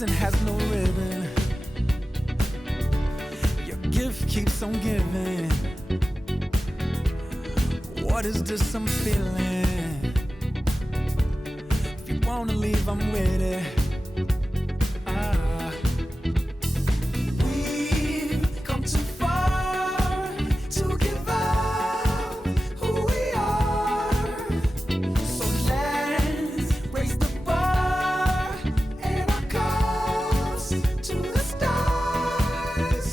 present has no ribbon. Your gift keeps on giving. What is this I'm feeling? If you wanna leave, I'm with it. We've come too far to give up who we are. So let's raise the bar and our cups to the stars.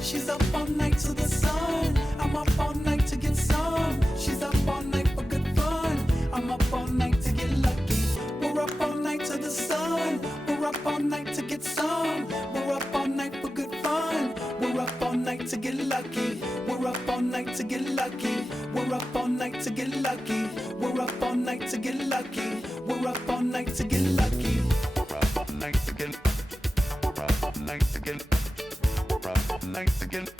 She's up all night to the sun. I'm up all night to get some. She's up all night for good fun. I'm up all night to get lucky. We're up all night to the sun. We're up all night to get some. We're up all night for good fun. We're up all night to get lucky. We're up all night to get lucky. We're up all night to get lucky. We're up all night to get lucky. We're up all night to get lucky. We're up all night to get. We're up all night to get. We're up all night to get.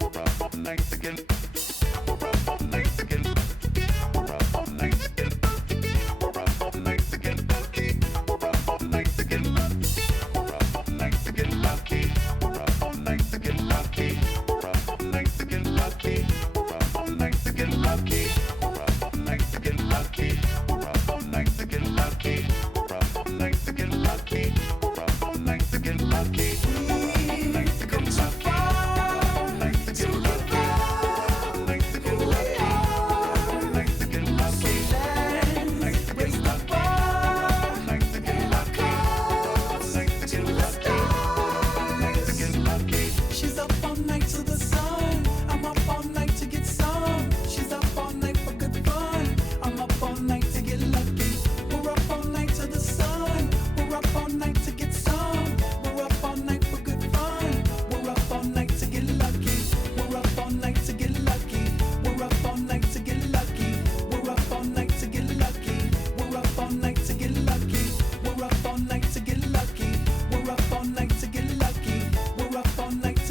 We're up all night to get. We're up all night to get. We're up all night to get. We're up all night to get lucky. We're up all night to get lucky. We're up all night to get lucky. We're up all night to get lucky. We're up all night to get lucky. We're up all night to get lucky. We're up all night to get lucky. We're up all night to get lucky. We're up all night to get lucky. We're up all night to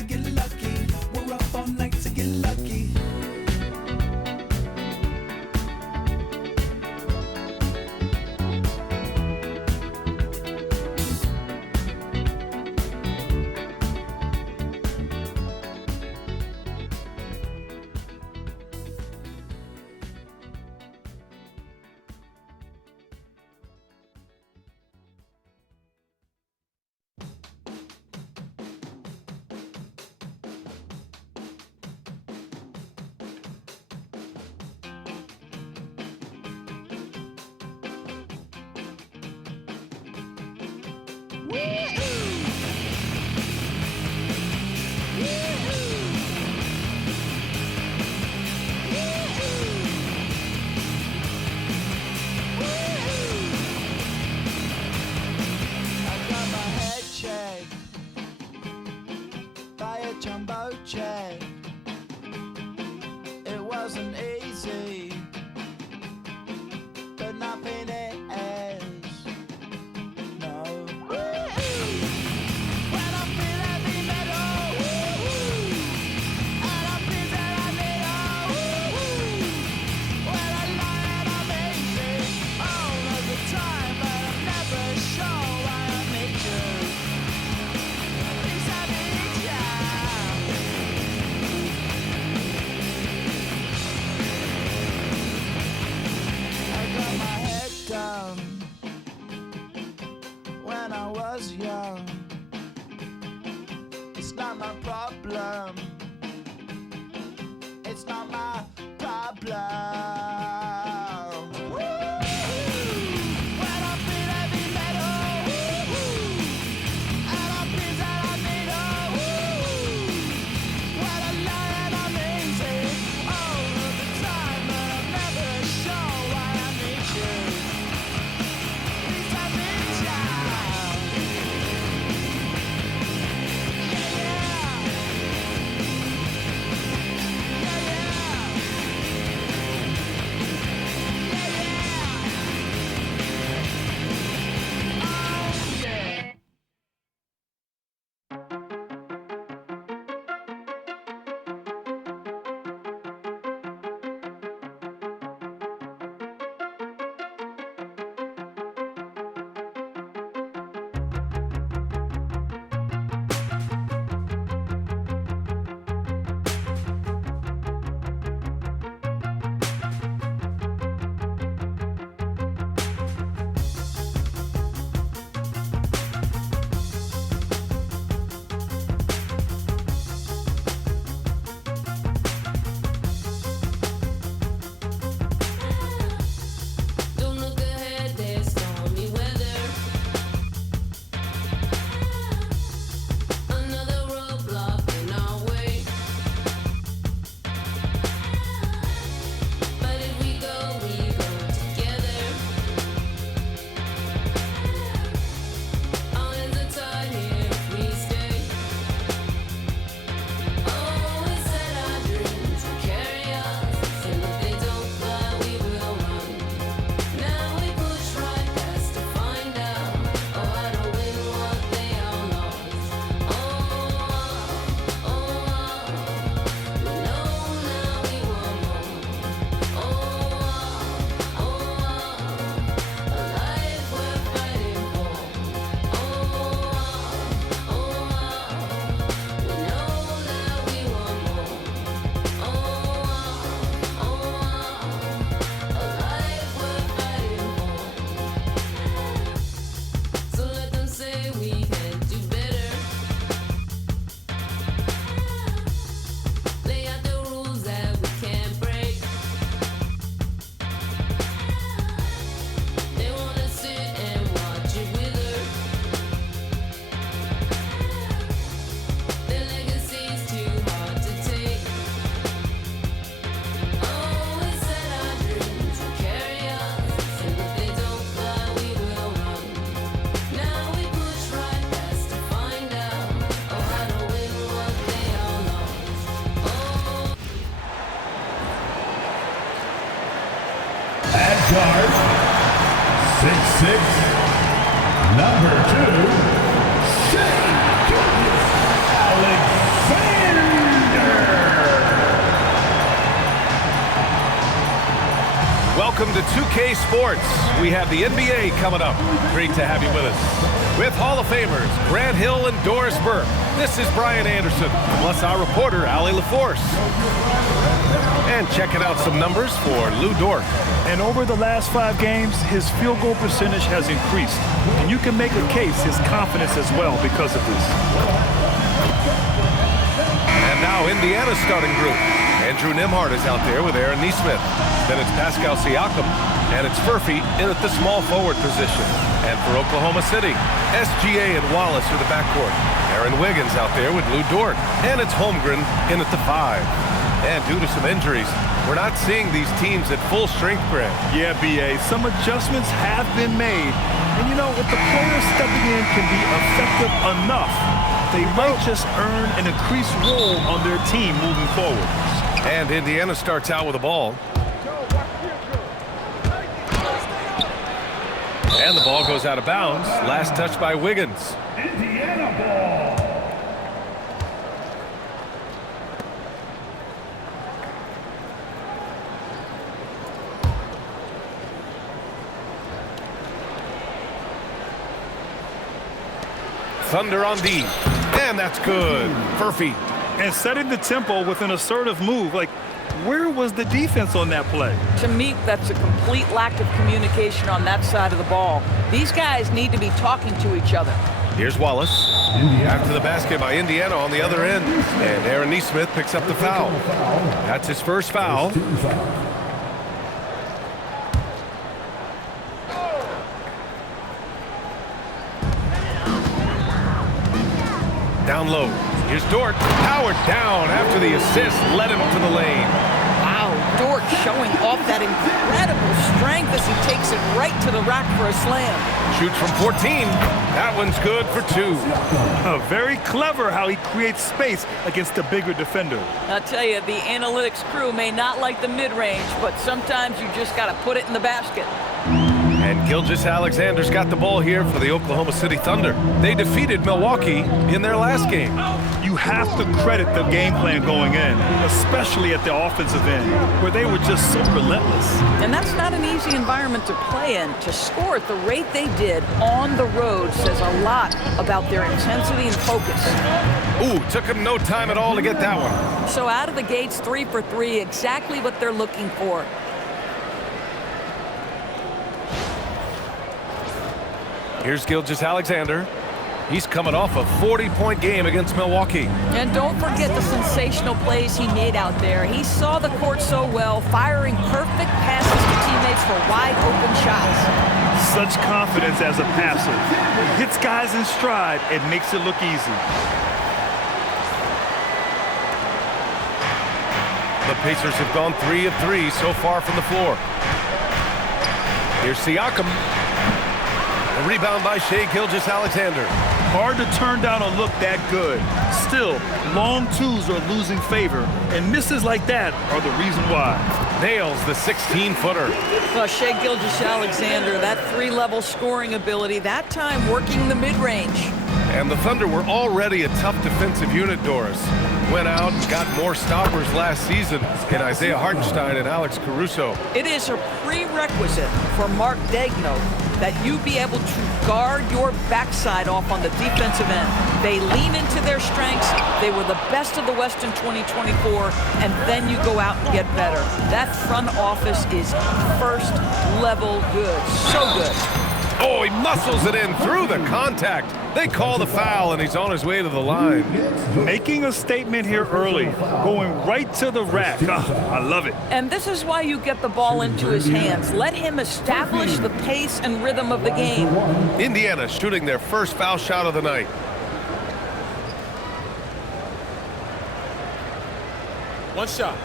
get lucky. We're up all night to get lucky. It wasn't easy, but nothing is. No. 6, number 2, Shai Gilgeous-Alexander. Welcome to 2K Sports. We have the NBA coming up. Great to have you with us. With Hall of Famers Grant Hill and Doris Burke, this is Brian Anderson, plus our reporter, Allie LaForce. And checking out some numbers for Lou Dort. And over the last 5 games, his field goal percentage has increased. And you can make a case his confidence as well because of this. And now Indiana's starting group. Andrew Nembhard is out there with Aaron Nesmith. Then it's Pascal Siakam, and it's Furphy in at the small forward position. And for Oklahoma City, SGA and Wallace are the backcourt. Aaron Wiggins out there with Lou Dort. And it's Holmgren in at the 5. And due to some injuries, we're not seeing these teams at full strength, Grant. Yeah, B.A., some adjustments have been made. And, you know, if the players stepping in can be effective enough, they might just earn an increased role on their team moving forward. And Indiana starts out with the ball. And the ball goes out of bounds. Last touch by Wiggins. Indiana ball. Thunder on D. And that's good. Furphy. And setting the tempo with an assertive move. Like, where was the defense on that play? To me, that's a complete lack of communication on that side of the ball. These guys need to be talking to each other. Here's Wallace. After the basket by Indiana on the other end. And Aaron Nesmith picks up the foul. That's his first foul. Down low. Here's Dort. Powered down after the assist led him to the lane. Wow, Dort showing off that incredible strength as he takes it right to the rack for a slam. Shoots from 14. That one's good for 2. Very clever how he creates space against the bigger defender. I'll tell you, the analytics crew may not like the mid-range, but sometimes you just got to put it in the basket. And Gilgeous-Alexander's got the ball here for the Oklahoma City Thunder. They defeated Milwaukee in their last game. You have to credit the game plan going in, especially at the offensive end, where they were just so relentless. And that's not an easy environment to play in. To score at the rate they did on the road says a lot about their intensity and focus. Ooh, took him no time at all to get that one. So out of the gates, 3 for 3, exactly what they're looking for. Here's Gilgeous-Alexander. He's coming off a 40-point game against Milwaukee. And don't forget the sensational plays he made out there. He saw the court so well, firing perfect passes to teammates for wide-open shots. Such confidence as a passer. He hits guys in stride and makes it look easy. The Pacers have gone 3 of 3 so far from the floor. Here's Siakam. A rebound by Shai Gilgeous-Alexander. Hard to turn down a look that good. Still, long twos are losing favor, and misses like that are the reason why. Nails the 16-footer. Well, Shai Gilgeous-Alexander, that 3-level scoring ability, that time working the mid-range. And the Thunder were already a tough defensive unit, Doris. Went out and got more stoppers last season in Isaiah Hartenstein and Alex Caruso. It is a prerequisite for Mark Daigneault that you be able to guard your backside off on the defensive end. They lean into their strengths. They were the best of the West in 2024, and then you go out and get better. That front office is first level good. So good. Oh, he muscles it in through the contact. They call the foul, and he's on his way to the line. Making a statement here early, going right to the rack. I love it. And this is why you get the ball into his hands. Let him establish the pace and rhythm of the game. Indiana shooting their first foul shot of the night. One shot.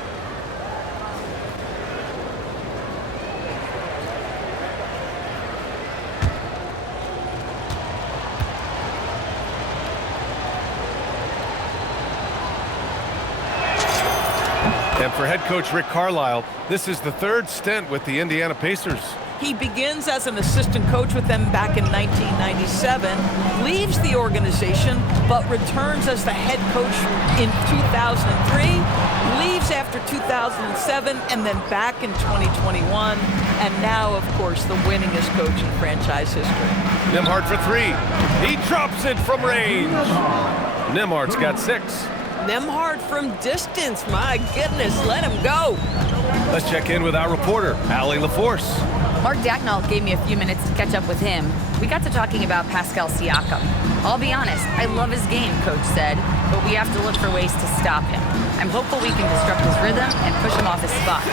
And for head coach Rick Carlisle, this is the third stint with the Indiana Pacers. He begins as an assistant coach with them back in 1997, leaves the organization, but returns as the head coach in 2003, leaves after 2007, and then back in 2021, and now, of course, the winningest coach in franchise history. Nembhard for three. He drops it from range. Nembhard's got 6. Nembhard from distance. My goodness, let him go. Let's check in with our reporter, Allie LaForce. Mark Dagnall gave me a few minutes to catch up with him. We got to talking about Pascal Siakam. I'll be honest, I love his game, Coach said, but we have to look for ways to stop him. I'm hopeful we can disrupt his rhythm and push him off his spots.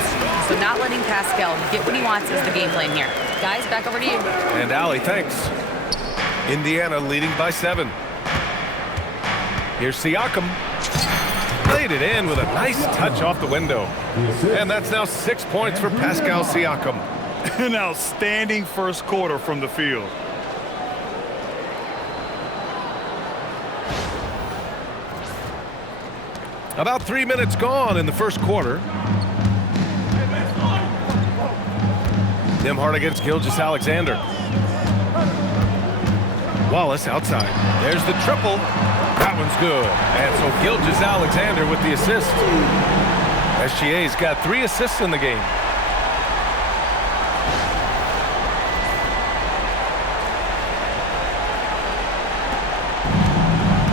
So not letting Pascal get what he wants is the game plan here. Guys, back over to you. And Allie, thanks. Indiana leading by 7. Here's Siakam. Laid it in with a nice touch off the window. And that's now 6 points for Pascal Siakam. An outstanding first quarter from the field. About 3 minutes gone in the first quarter. Nembhard against Gilgeous-Alexander. Wallace outside. There's the triple. That one's good. And so Gilgeous-Alexander with the assist. SGA's got 3 assists in the game.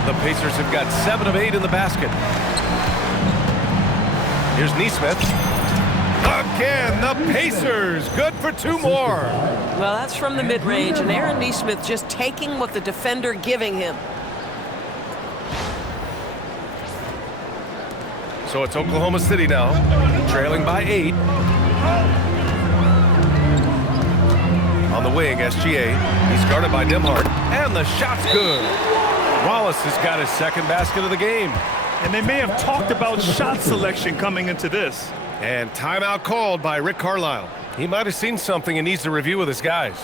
The Pacers have got 7 of 8 in the basket. Here's Nesmith. Again, the Pacers. Good for 2 more. Well, that's from the mid-range, and Aaron Nesmith just taking what the defender giving him. So it's Oklahoma City now, trailing by 8. On the wing, SGA. He's guarded by Nembhard, and the shot's good. Wallace has got his 2nd basket of the game. And they may have talked about shot selection coming into this. And timeout called by Rick Carlisle. He might have seen something and needs to review with his guys.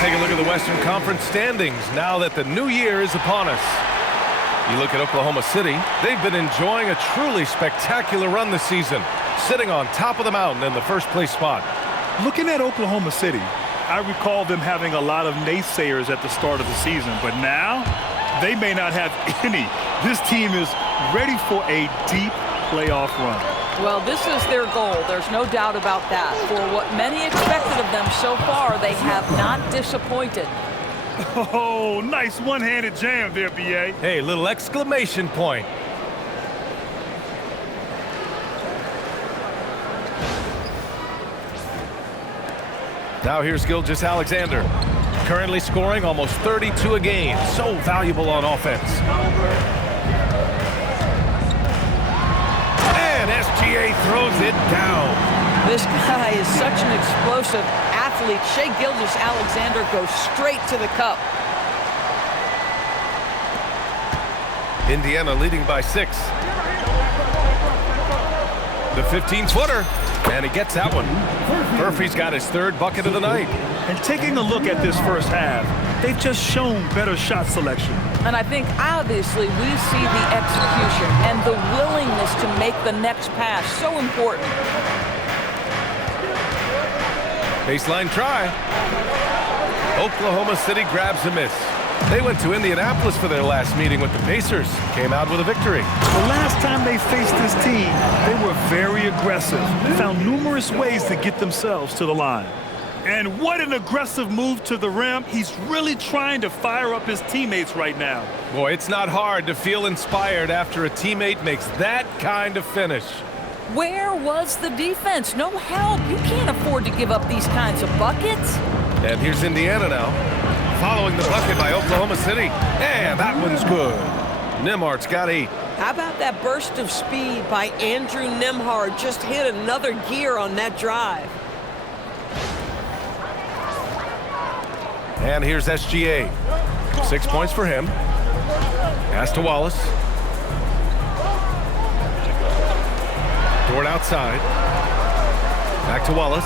Take a look at the Western Conference standings now that the new year is upon us. You look at Oklahoma City, they've been enjoying a truly spectacular run this season, sitting on top of the mountain in the first place spot. Looking at Oklahoma City, I recall them having a lot of naysayers at the start of the season, but now they may not have any. This team is ready for a deep playoff run. Well, this is their goal. There's no doubt about that. For what many expected of them so far, they have not disappointed. Oh, nice one-handed jam there, B.A. Hey, little exclamation point. Now here's Gilgeous-Alexander. Currently scoring almost 32 a game. So valuable on offense. And SGA throws it down. This guy is such an explosive athlete. Shai Gilgeous-Alexander goes straight to the cup. Indiana leading by 6. The 15-footer. And he gets that one. Murphy's got his 3rd bucket of the night. And taking a look at this first half, They've just shown better shot selection. And I think obviously we see the execution and the willingness to make the next pass so important. Baseline try. Oklahoma City grabs a miss. They went to Indianapolis for their last meeting with the Pacers. Came out with a victory. The last time they faced this team, they were very aggressive. Found numerous ways to get themselves to the line. And what an aggressive move to the rim. He's really trying to fire up his teammates right now. Boy, it's not hard to feel inspired after a teammate makes that kind of finish. Where was the defense? No help. You can't afford to give up these kinds of buckets. And here's Indiana now, following the bucket by Oklahoma City. And that one's good. Nembhard's got 8. How about that burst of speed by Andrew Nembhard? Just hit another gear on that drive. And here's SGA. 6 points for him. Pass to Wallace. Dort outside. Back to Wallace.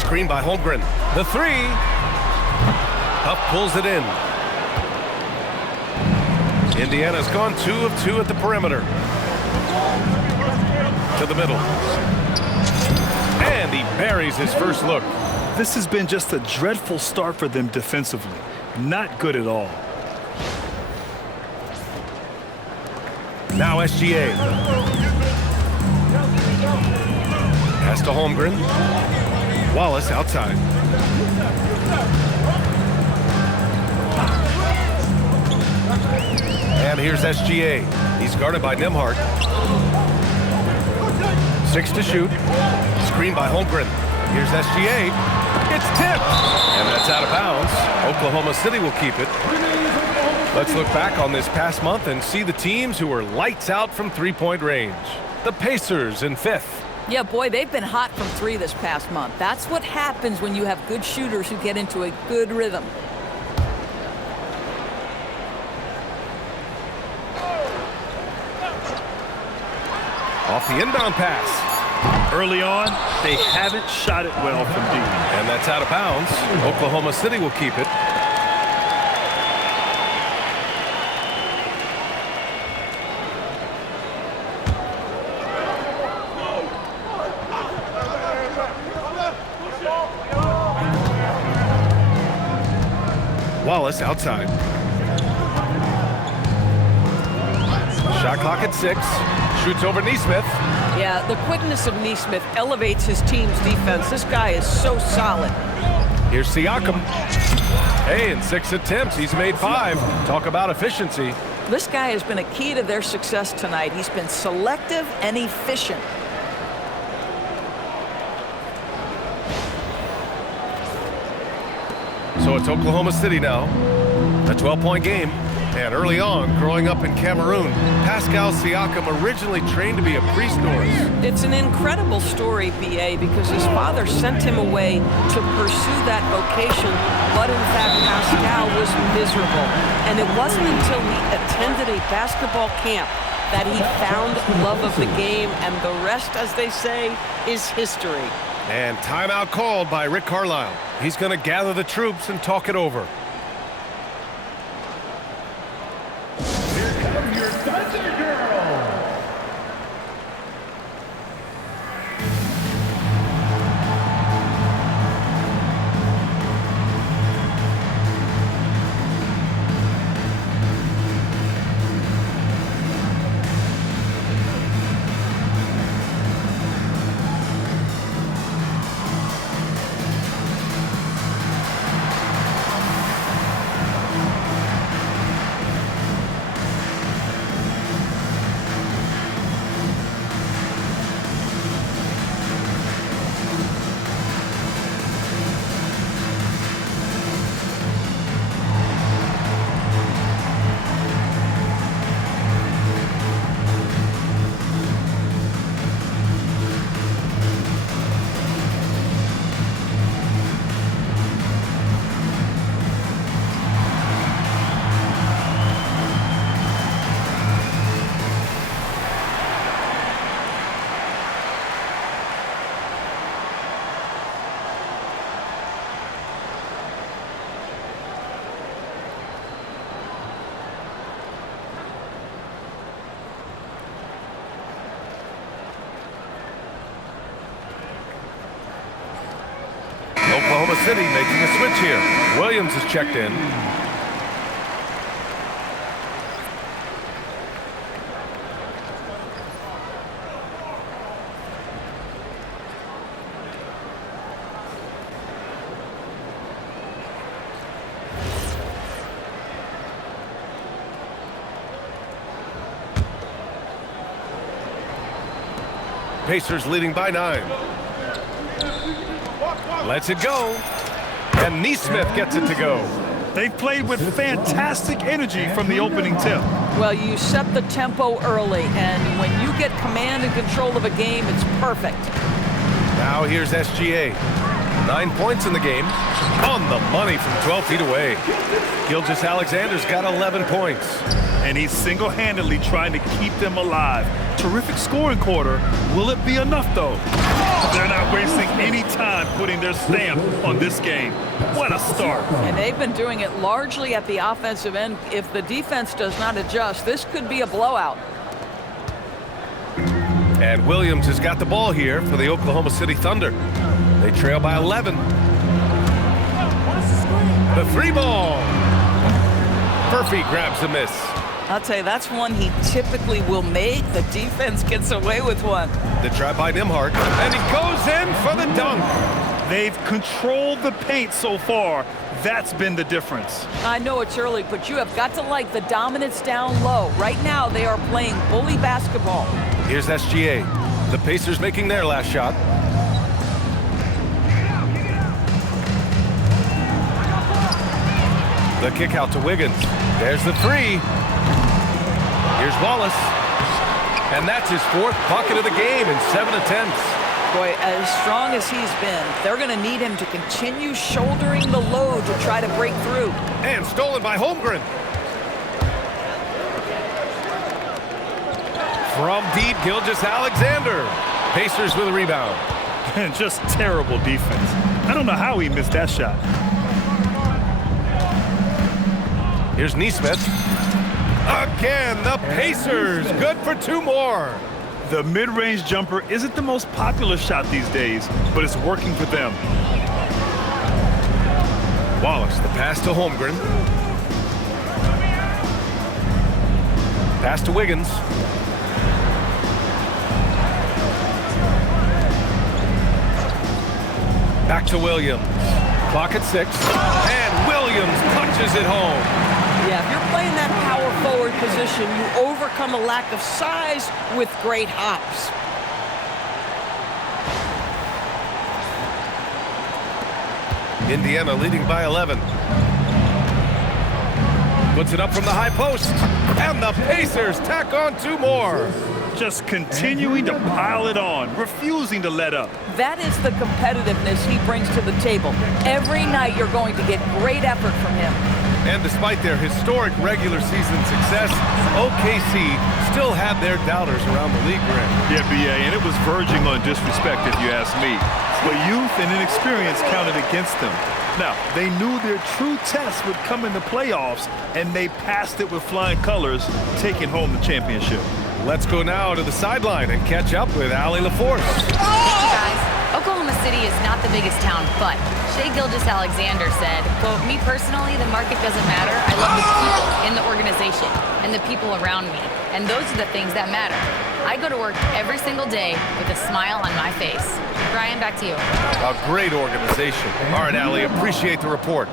Screen by Holmgren. The 3. Huff pulls it in. Indiana's gone 2 of 2 at the perimeter. To the middle. And he buries his first look. This has been just a dreadful start for them defensively. Not good at all. Now SGA. Pass to Holmgren. Wallace outside. And here's SGA. He's guarded by Nembhard. 6 to shoot. Screen by Holmgren. Here's SGA. It's tipped. And that's out of bounds. Oklahoma City will keep it. Let's look back on this past month and see the teams who were lights out from three-point range. The Pacers in 5th. Yeah, boy, they've been hot from 3 this past month. That's what happens when you have good shooters who get into a good rhythm. Off the inbound pass. Early on, they haven't shot it well from deep. And that's out of bounds. Oklahoma City will keep it. Wallace outside. Shot clock at 6. Shoots over Nesmith. Yeah, the quickness of Nesmith elevates his team's defense. This guy is so solid. Here's Siakam. Hey, in 6 attempts, he's made 5. Talk about efficiency. This guy has been a key to their success tonight. He's been selective and efficient. So it's Oklahoma City now. A 12-point game. And early on, growing up in Cameroon, Pascal Siakam originally trained to be a priest Norris. It's an incredible story, BA, because his father sent him away to pursue that vocation, but in fact, Pascal was miserable. And it wasn't until he attended a basketball camp that he found love of the game, and the rest, as they say, is history. And timeout called by Rick Carlisle. He's going to gather the troops and talk it over. Your Thunder Girl. Oklahoma City making a switch here. Williams is checked in. Pacers leading by 9. Lets it go. And Neesmith gets it to go. They've played with fantastic energy from the opening tip. Well, you set the tempo early, and when you get command and control of a game, it's perfect. Now here's SGA. 9 points in the game. On the money from 12 feet away. Gilgeous-Alexander's got 11 points. And he's single-handedly trying to keep them alive. Terrific scoring quarter. Will it be enough, though? They're not wasting any time putting their stamp on this game. What a start. And they've been doing it largely at the offensive end. If the defense does not adjust, this could be a blowout. And Williams has got the ball here for the Oklahoma City Thunder. They trail by 11. The free ball. Murphy grabs a miss. I'll tell you, that's one he typically will make. The defense gets away with one. The try by Nembhard, and he goes in for the dunk. They've controlled the paint so far. That's been the difference. I know it's early, but you have got to like the dominance down low. Right now, they are playing bully basketball. Here's SGA. The Pacers making their last shot. The kick out to Wiggins. There's the three. Here's Wallace. And that's his 4th bucket of the game in 7 attempts. Boy, as strong as he's been, they're going to need him to continue shouldering the load to try to break through. And stolen by Holmgren. From deep, Gilgeous-Alexander. Pacers with a rebound. And just terrible defense. I don't know how he missed that shot. Here's Neesmith. Again, the Pacers. Good for 2 more. The mid-range jumper isn't the most popular shot these days, but it's working for them. Wallace, the pass to Holmgren. Pass to Wiggins. Back to Williams. Clock at 6. And Williams punches it home. Yeah, if you're playing that power forward position, you overcome a lack of size with great hops. Indiana leading by 11. Puts it up from the high post. And the Pacers tack on 2 more. Just continuing to pile it on, refusing to let up. That is the competitiveness he brings to the table. Every night you're going to get great effort from him. And despite their historic regular season success, OKC still had their doubters around the league rim. Yeah, BA, and it was verging on disrespect if you ask me. But youth and inexperience counted against them. Now, they knew their true test would come in the playoffs, and they passed it with flying colors, taking home the championship. Let's go now to the sideline and catch up with Allie LaForce. Thank you, guys. Oklahoma City is not the biggest town, but Shai Gilgeous-Alexander said, quote, "Me personally, the market doesn't matter. I love the people in the organization and the people around me. And those are the things that matter. I go to work every single day with a smile on my face." Brian, back to you. A great organization. All right, Allie, appreciate the report.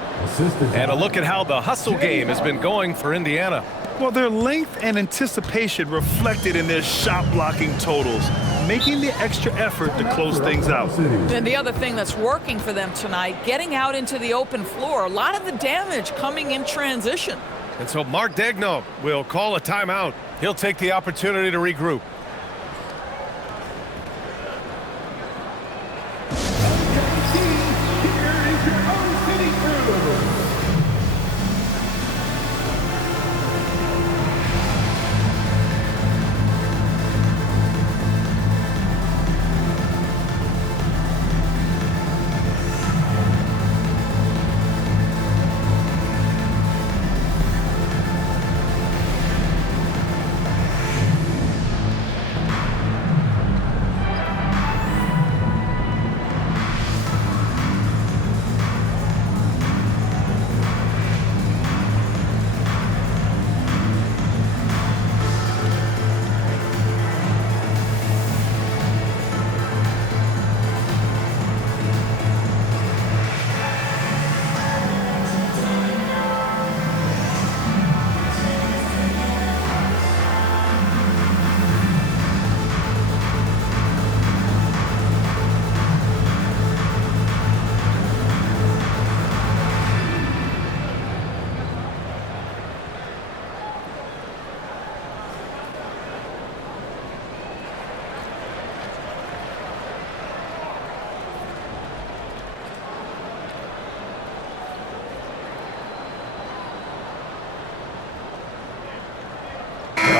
And a look at how the hustle game has been going for Indiana. Well, their length and anticipation reflected in their shot blocking totals, making the extra effort to close things out. And the other thing that's working for them tonight, getting out into the open floor, a lot of the damage coming in transition. And so Mark Daigneault will call a timeout. He'll take the opportunity to regroup.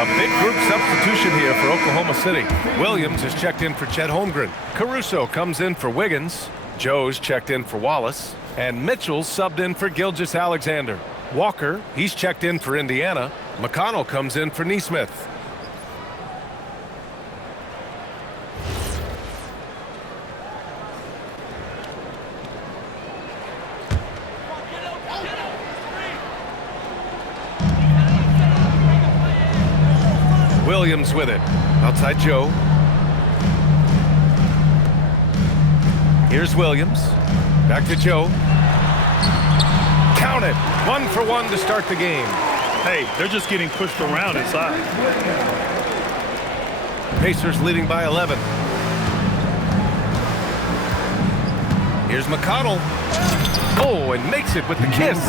A big group substitution here for Oklahoma City. Williams is checked in for Chet Holmgren. Caruso comes in for Wiggins. Joe's checked in for Wallace. And Mitchell's subbed in for Gilgeous-Alexander. Walker, he's checked in for Indiana. McConnell comes in for Neesmith. Williams with it. Outside Joe. Here's Williams. Back to Joe. Count it. 1 for 1 to start the game. Hey, they're just getting pushed around inside. Pacers leading by 11. Here's McConnell. Oh, and makes it with the kiss.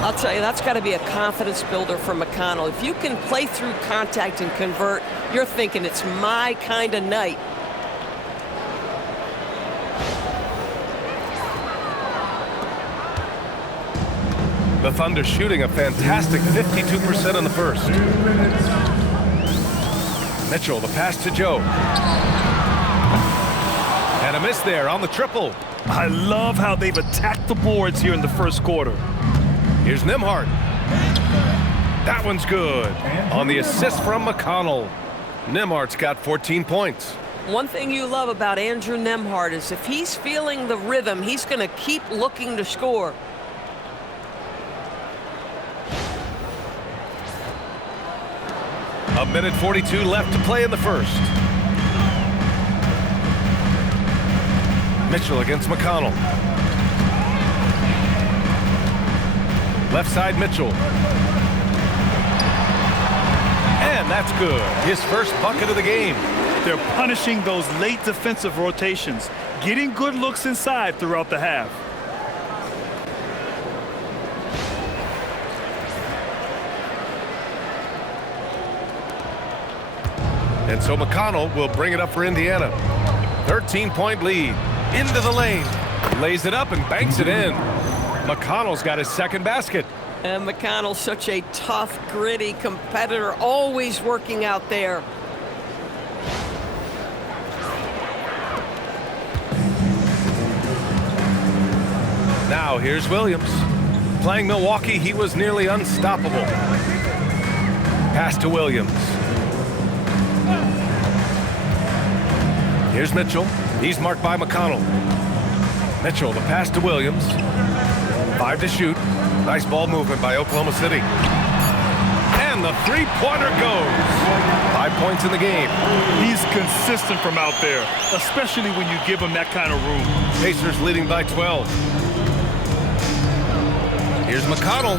I'll tell you, that's got to be a confidence builder for McConnell. If you can play through contact and convert, you're thinking it's my kind of night. The Thunder shooting a fantastic 52% in the first. Mitchell, the pass to Joe. And a miss there on the triple. I love how they've attacked the boards here in the first quarter. Here's Nembhard. That one's good. On the assist from McConnell. Nembhard's got 14 points. One thing you love about Andrew Nembhard is if he's feeling the rhythm, he's going to keep looking to score. A minute 42 left to play in the first. Mitchell against McConnell. Left side Mitchell. And that's good. His first bucket of the game. They're punishing those late defensive rotations, getting good looks inside throughout the half. And so McConnell will bring it up for Indiana. 13-point lead. Into the lane. Lays it up and banks it in. McConnell's got his second basket. And McConnell's such a tough, gritty competitor, always working out there. Now here's Williams. Playing Milwaukee, he was nearly unstoppable. Pass to Williams. Here's Mitchell. He's marked by McConnell. Mitchell, the pass to Williams. 5 to shoot. Nice ball movement by Oklahoma City. And the three-pointer goes. 5 points in the game. He's consistent from out there, especially when you give him that kind of room. Pacers leading by 12. Here's McConnell.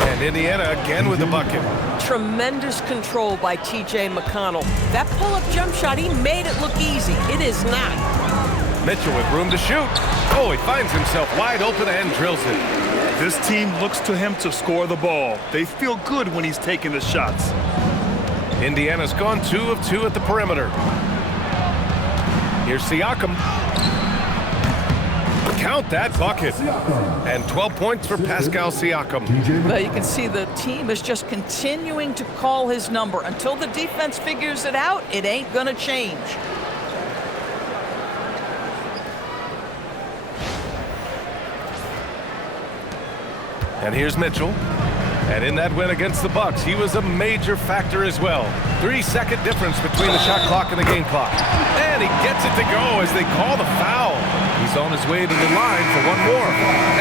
And Indiana again with the bucket. Tremendous control by T.J. McConnell. That pull-up jump shot, he made it look easy. It is not. Mitchell with room to shoot. Oh, he finds himself wide open and drills it. This team looks to him to score the ball. They feel good when he's taking the shots. Indiana's gone 2 of 2 at the perimeter. Here's Siakam. Count that bucket. And 12 points for Pascal Siakam. Well, you can see the team is just continuing to call his number. Until the defense figures it out, it ain't going to change. And here's Mitchell. And in that win against the Bucks, he was a major factor as well. 3-second difference between the shot clock and the game clock. And he gets it to go as they call the foul. He's on his way to the line for one more.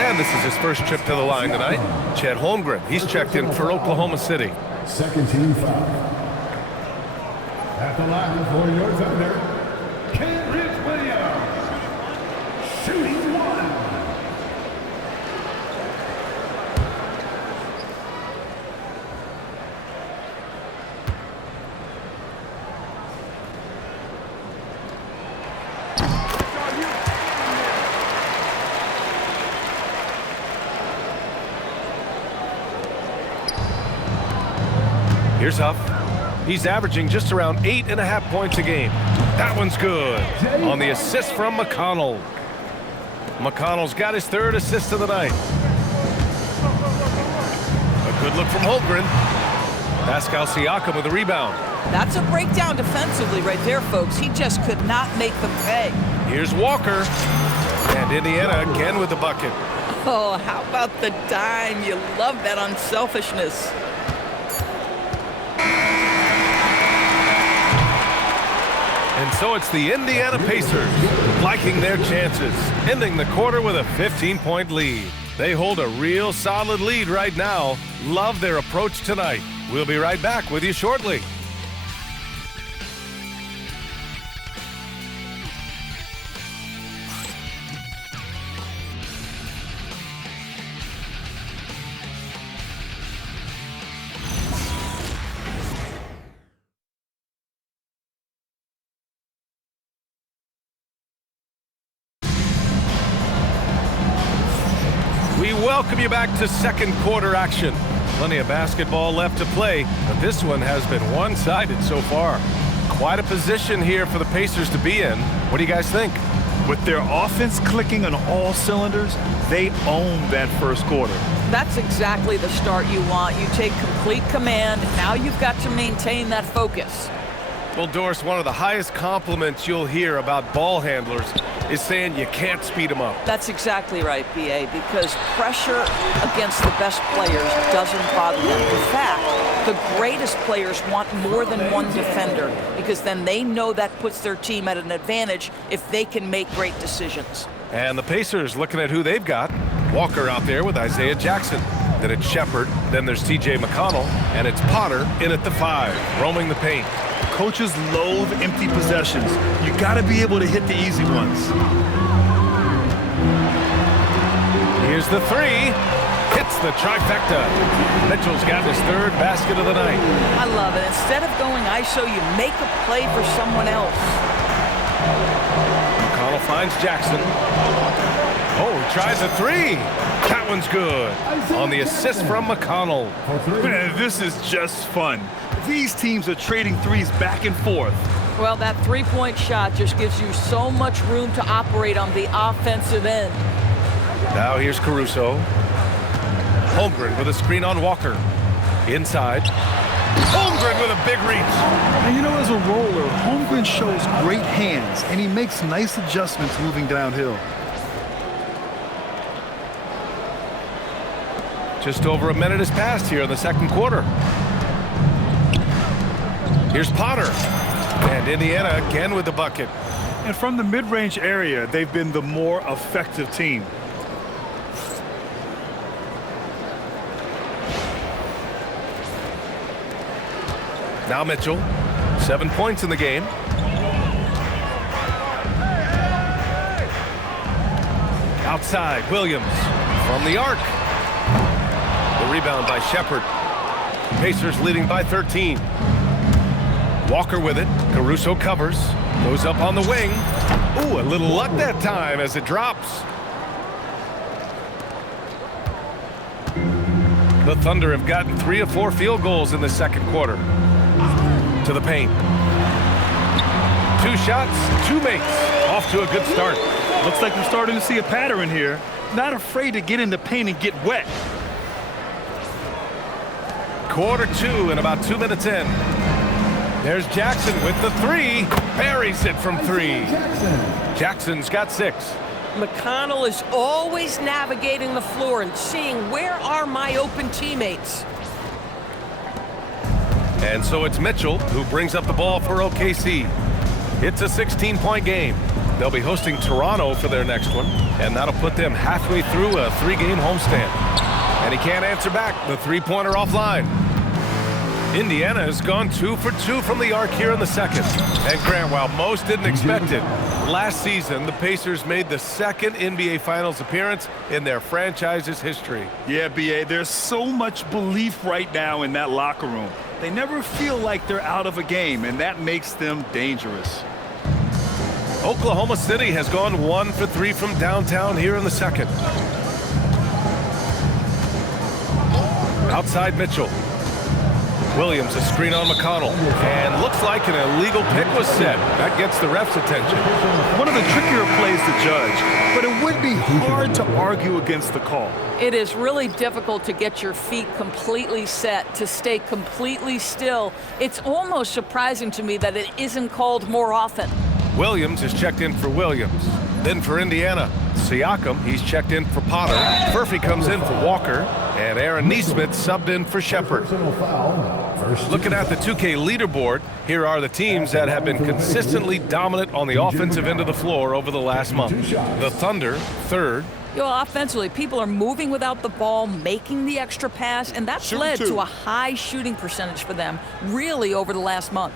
And this is his first trip to the line tonight. Chet Holmgren, he's checked in for Oklahoma City. Second team foul. At the line for your Thunder, Kenrich Williams. Shooting 1. Here's Huff. He's averaging just around 8.5 points a game. That one's good. On the assist from McConnell. McConnell's got his third assist of the night. A good look from Holmgren. Pascal Siakam with the rebound. That's a breakdown defensively right there, folks. He just could not make them pay. Here's Walker. And Indiana again with the bucket. Oh, how about the dime? You love that unselfishness. And so it's the Indiana Pacers liking their chances, ending the quarter with a 15-point lead. They hold a real solid lead right now. Love their approach tonight. We'll be right back with you shortly. We welcome you back to second quarter action. Plenty of basketball left to play, but this one has been one-sided so far. Quite a position here for the Pacers to be in. What do you guys think? With their offense clicking on all cylinders, they own that first quarter. That's exactly the start you want. You take complete command. Now you've got to maintain that focus. Well, Doris, one of the highest compliments you'll hear about ball handlers is saying you can't speed them up. That's exactly right, B.A., because pressure against the best players doesn't bother them. In fact, the greatest players want more than one defender, because then they know that puts their team at an advantage if they can make great decisions. And the Pacers looking at who they've got. Walker out there with Isaiah Jackson. Then it's Shepard. Then there's T.J. McConnell. And it's Potter in at the 5, roaming the paint. Coaches loathe empty possessions. You got to be able to hit the easy ones. Here's the 3. Hits the trifecta. Mitchell's got his 3rd basket of the night. I love it. Instead of going ISO, you make a play for someone else. McConnell finds Jackson. Oh, he tries a 3. That one's good. On the assist from McConnell. Man, this is just fun. These teams are trading threes back and forth. Well, that three-point shot just gives you so much room to operate on the offensive end. Now here's Caruso. Holmgren with a screen on Walker. Inside. Holmgren with a big reach. And you know, as a roller, Holmgren shows great hands, and he makes nice adjustments moving downhill. Just over a minute has passed here in the second quarter. Here's Potter. And Indiana again with the bucket. And from the mid-range area, they've been the more effective team. Now Mitchell. 7 points in the game. Outside, Williams from the arc. The rebound by Shepard. Pacers leading by 13. Walker with it. Caruso covers. Goes up on the wing. Ooh, a little luck that time as it drops. The Thunder have gotten 3 of 4 field goals in the second quarter. To the paint. 2 shots, 2 makes. Off to a good start. Looks like we're starting to see a pattern here. Not afraid to get in the paint and get wet. Quarter 2 and about 2 minutes in. There's Jackson with the 3. Buries it from 3. Jackson's got 6. McConnell is always navigating the floor and seeing where are my open teammates. And so it's Mitchell who brings up the ball for OKC. It's a 16-point game. They'll be hosting Toronto for their next one, and that'll put them halfway through a 3-game homestand. And he can't answer back. The 3-pointer offline. Indiana has gone 2 for 2 from the arc here in the second. And Grant, while most didn't expect it, last season the Pacers made the 2nd NBA Finals appearance in their franchise's history. Yeah, B.A., there's so much belief right now in that locker room. They never feel like they're out of a game, and that makes them dangerous. Oklahoma City has gone 1 for 3 from downtown here in the second. Outside Mitchell. Williams a screen on McConnell, and looks like an illegal pick was set. That gets the ref's attention. One of the trickier plays to judge, but it would be hard to argue against the call. It is really difficult to get your feet completely set, to stay completely still. It's almost surprising to me that it isn't called more often. Williams is checked in for Williams. Then for Indiana, Siakam, he's checked in for Potter. Furphy comes in for Walker. And Aaron Nesmith subbed in for Shepard. Looking at the 2K leaderboard, here are the teams that have been consistently dominant on the offensive end of the floor over the last month. The Thunder, third. You know, offensively, people are moving without the ball, making the extra pass, and that's led to a high shooting percentage for them, really, over the last month.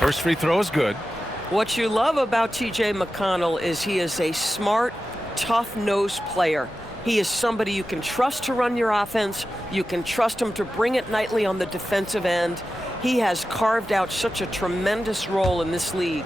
First free throw is good. What you love about T.J. McConnell is he is a smart, tough-nosed player. He is somebody you can trust to run your offense. You can trust him to bring it nightly on the defensive end. He has carved out such a tremendous role in this league.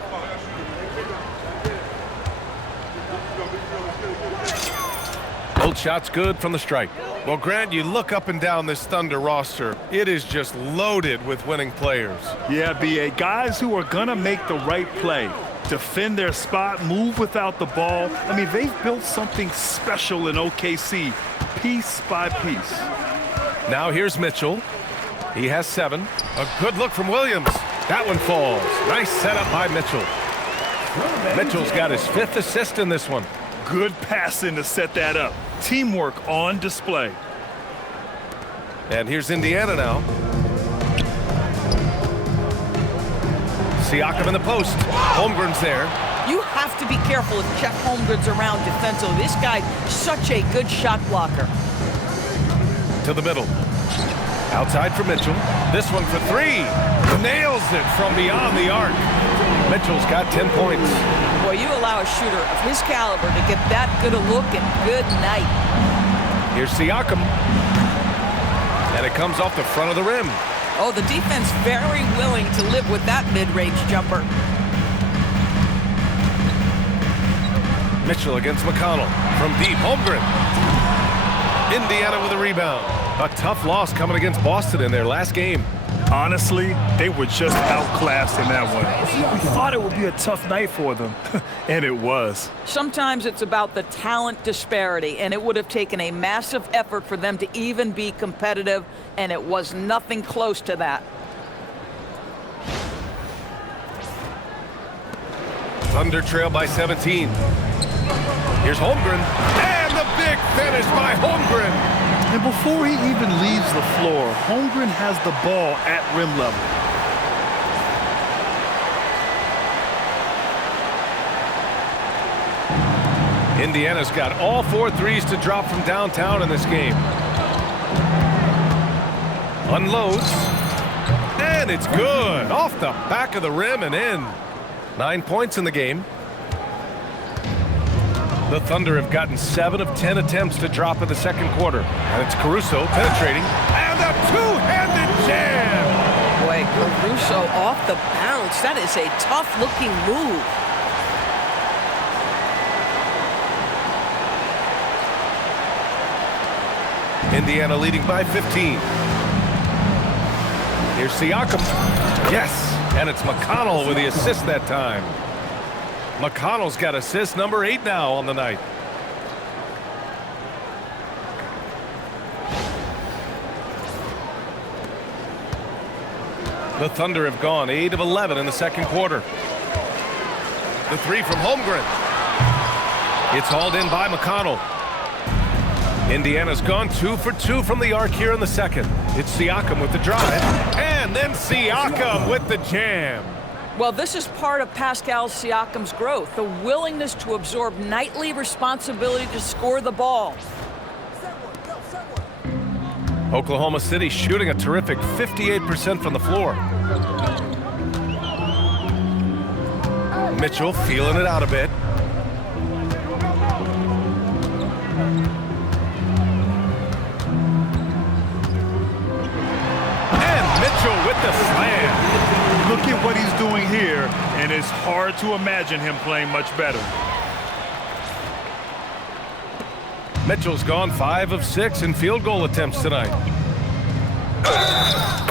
Both shots good from the strike. Well, Grant, you look up and down this Thunder roster. It is just loaded with winning players. Yeah, B.A. Guys who are going to make the right play, defend their spot, move without the ball. I mean, they've built something special in OKC, piece by piece. Now here's Mitchell. He has 7. A good look from Williams. That one falls. Nice setup by Mitchell. Mitchell's got his 5th assist in this one. Good passing to set that up. Teamwork on display. And here's Indiana now. Siakam in the post. Holmgren's there. You have to be careful if Jeff Holmgren's around defensively. This guy's such a good shot blocker. To the middle. Outside for Mitchell. This one for 3. Nails it from beyond the arc. Mitchell's got 10 points. Boy, you allow a shooter of his caliber to get that good a look, and good night. Here's Siakam. And it comes off the front of the rim. Oh, the defense very willing to live with that mid-range jumper. Mitchell against McConnell. From deep, Holmgren. Indiana with a rebound. A tough loss coming against Boston in their last game. Honestly, they were just outclassed in that one. We thought it would be a tough night for them, and it was. Sometimes it's about the talent disparity, and it would have taken a massive effort for them to even be competitive, and it was nothing close to that. Thunder trail by 17. Here's Holmgren. And the big finish by Holmgren. And before he even leaves the floor, Holmgren has the ball at rim level. Indiana's got all 4 threes to drop from downtown in this game. Unloads. And it's good. Off the back of the rim and in. 9 points in the game. The Thunder have gotten 7 of 10 attempts to drop in the second quarter. And it's Caruso penetrating. And a two-handed jam! Boy, Caruso off the bounce. That is a tough-looking move. Indiana leading by 15. Here's Siakam. Yes, and it's McConnell with the assist that time. McConnell's got assist number 8 now on the night. The Thunder have gone 8 of 11 in the second quarter. The 3 from Holmgren. It's hauled in by McConnell. Indiana's gone 2 for 2 from the arc here in the second. It's Siakam with the drive. And then Siakam with the jam. Well, this is part of Pascal Siakam's growth, the willingness to absorb nightly responsibility to score the ball. Oklahoma City shooting a terrific 58% from the floor. Mitchell feeling it out a bit. And Mitchell with the slam. look at what he's doing here, and it's hard to imagine him playing much better. Mitchell's gone 5 of 6 in field goal attempts tonight.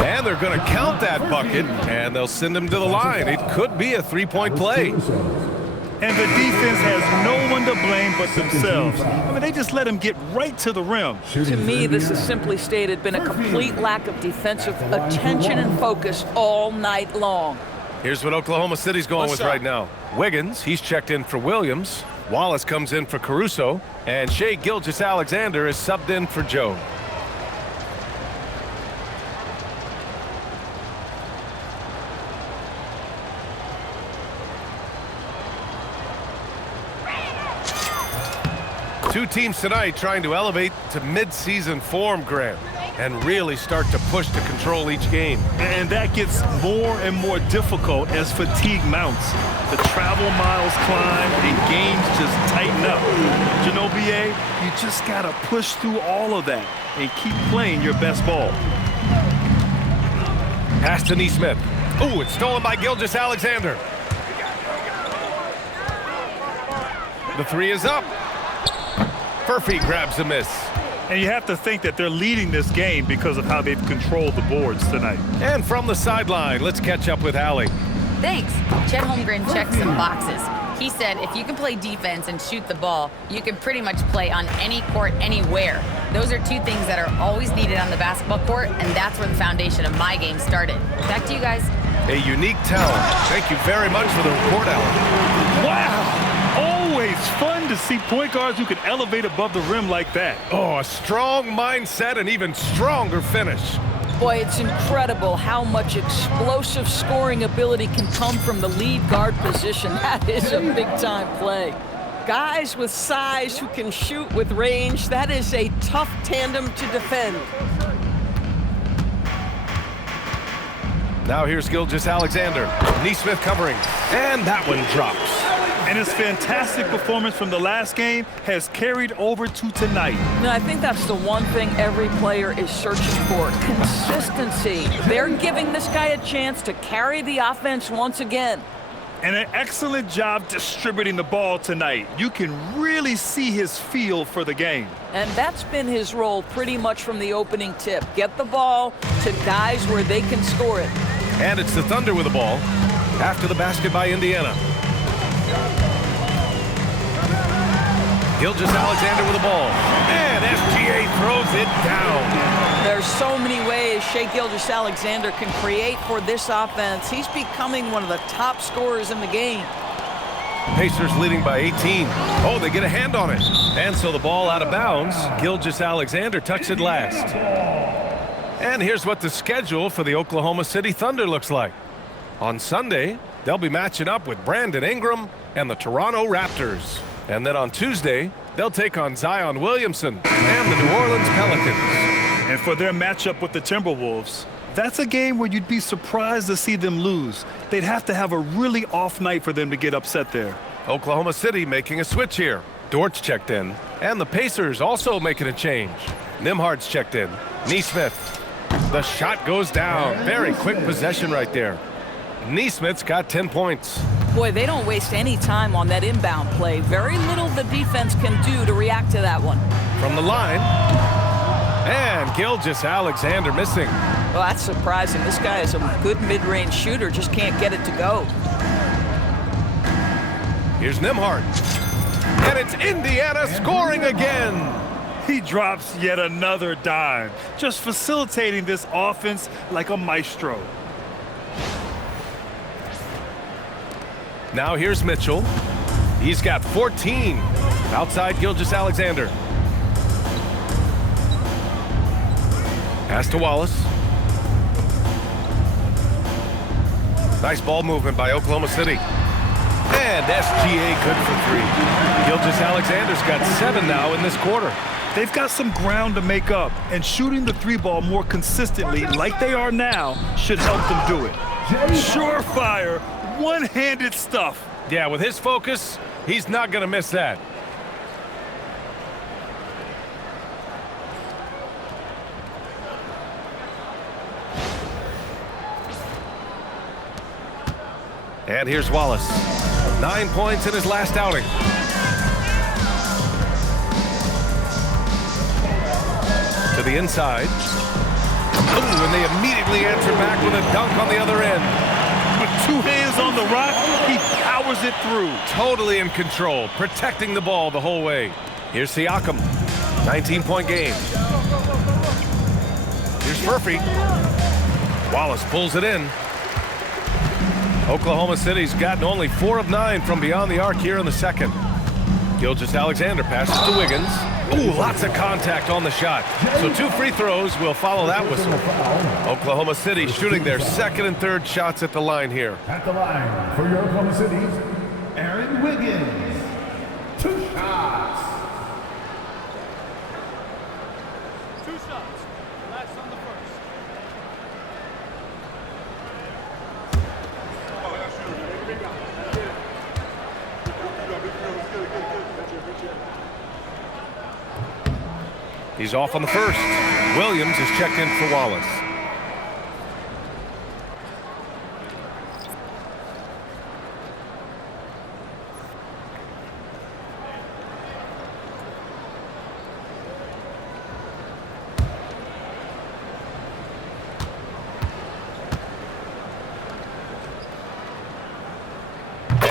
And they're going to count that bucket, and they'll send him to the line. It could be a 3-point play. And the defense has no one to blame but themselves. I mean, they just let him get right to the rim. To me, this has simply stated been a complete lack of defensive attention and focus all night long. Here's what Oklahoma City's going with right now. Wiggins, he's checked in for Williams. Wallace comes in for Caruso. And Shai Gilgeous-Alexander is subbed in for Joe. Two teams tonight trying to elevate to mid-season form, Grant, and really start to push to control each game. And that gets more and more difficult as fatigue mounts. The travel miles climb and games just tighten up. But you know, BA, you just got to push through all of that and keep playing your best ball. Pass to Neesmith. Ooh, it's stolen by Gilgeous-Alexander. The three is up. Furphy grabs a miss. And you have to think that they're leading this game because of how they've controlled the boards tonight. And from the sideline, let's catch up with Allie. Thanks. Chet Holmgren checked some boxes. He said if you can play defense and shoot the ball, you can pretty much play on any court, anywhere. Those are two things that are always needed on the basketball court, and that's where the foundation of my game started. Back to you guys. A unique talent. Thank you very much for the report, Allie. Wow! Always fun to see point guards who can elevate above the rim like that. Oh, a strong mindset and even stronger finish. Boy, it's incredible how much explosive scoring ability can come from the lead guard position. That is a big-time play. Guys with size who can shoot with range, that is a tough tandem to defend. Now here's Gilgeous-Alexander. Neesmith covering, and that one drops. And his fantastic performance from the last game has carried over to tonight. I think that's the one thing every player is searching for, consistency. They're giving this guy a chance to carry the offense once again. And an excellent job distributing the ball tonight. You can really see his feel for the game. And that's been his role pretty much from the opening tip. Get the ball to guys where they can score it. And it's the Thunder with the ball after the basket by Indiana. Gilgeous-Alexander with the ball. And SGA throws it down. There's so many ways Shai Gilgeous-Alexander can create for this offense. He's becoming one of the top scorers in the game. Pacers leading by 18. Oh, they get a hand on it. And so the ball out of bounds. Gilgeous-Alexander tucks it last. And here's what the schedule for the Oklahoma City Thunder looks like. On Sunday, they'll be matching up with Brandon Ingram and the Toronto Raptors. And then on Tuesday, they'll take on Zion Williamson and the New Orleans Pelicans. And for their matchup with the Timberwolves, that's a game where you'd be surprised to see them lose. They'd have to have a really off night for them to get upset there. Oklahoma City making a switch here. Dortch checked in. And the Pacers also making a change. Nimhard's checked in. Neesmith. The shot goes down. Very quick possession right there. Neesmith's got 10 points. Boy, they don't waste any time on that inbound play. Very little the defense can do to react to that one. From the line. And Gilgeous-Alexander missing. Well, that's surprising. This guy is a good mid-range shooter, just can't get it to go. Here's Nimhard. And it's Indiana scoring again. He drops yet another dime, just facilitating this offense like a maestro. Now here's Mitchell. He's got 14 outside Gilgeous-Alexander. Pass to Wallace. Nice ball movement by Oklahoma City. And SGA good for three. Gilgeous-Alexander's got 7 now in this quarter. They've got some ground to make up, and shooting the three ball more consistently like they are now should help them do it. Surefire, one-handed stuff. Yeah, with his focus, he's not going to miss that. And here's Wallace. 9 points in his last outing. To the inside. Ooh, and they immediately answer back with a dunk on the other end. With 2 hands on the rock, he powers it through. Totally in control, protecting the ball the whole way. Here's Siakam. 19-point game. Here's Murphy. Wallace pulls it in. Oklahoma City's gotten only 4 of 9 from beyond the arc here in the second. Gilgeous-Alexander passes to Wiggins. Ooh, lots of contact on the shot. So 2 free throws will follow that whistle. Oklahoma City shooting their second and third shots at the line here. At the line for your Oklahoma City's Aaron Wiggins. 2 shots. 2 shots. Last on the first. He's off on the first. Williams is checked in for Wallace.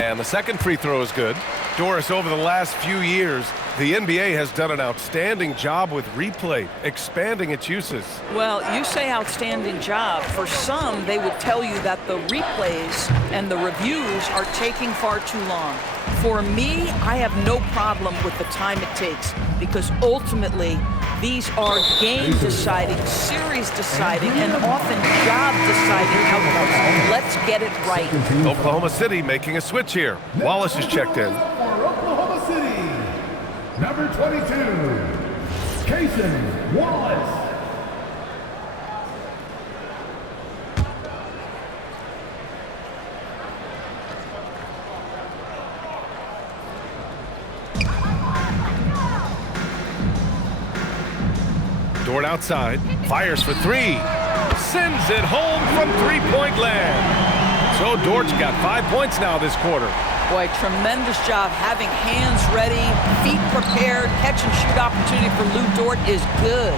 And the second free throw is good. Doris, over the last few years, the NBA has done an outstanding job with replay, expanding its uses. Well, you say outstanding job. For some, they would tell you that the replays and the reviews are taking far too long. For me, I have no problem with the time it takes because ultimately, these are game-deciding, series-deciding, and often job-deciding outcomes. Let's get it right. Oklahoma City making a switch here. Wallace is checked in. For Oklahoma City, number 22, Cason Wallace. Dort outside, fires for 3, sends it home from 3-point land. So Dort's got 5 points now this quarter. Boy, tremendous job having hands ready, feet prepared, catch and shoot opportunity for Lou Dort is good.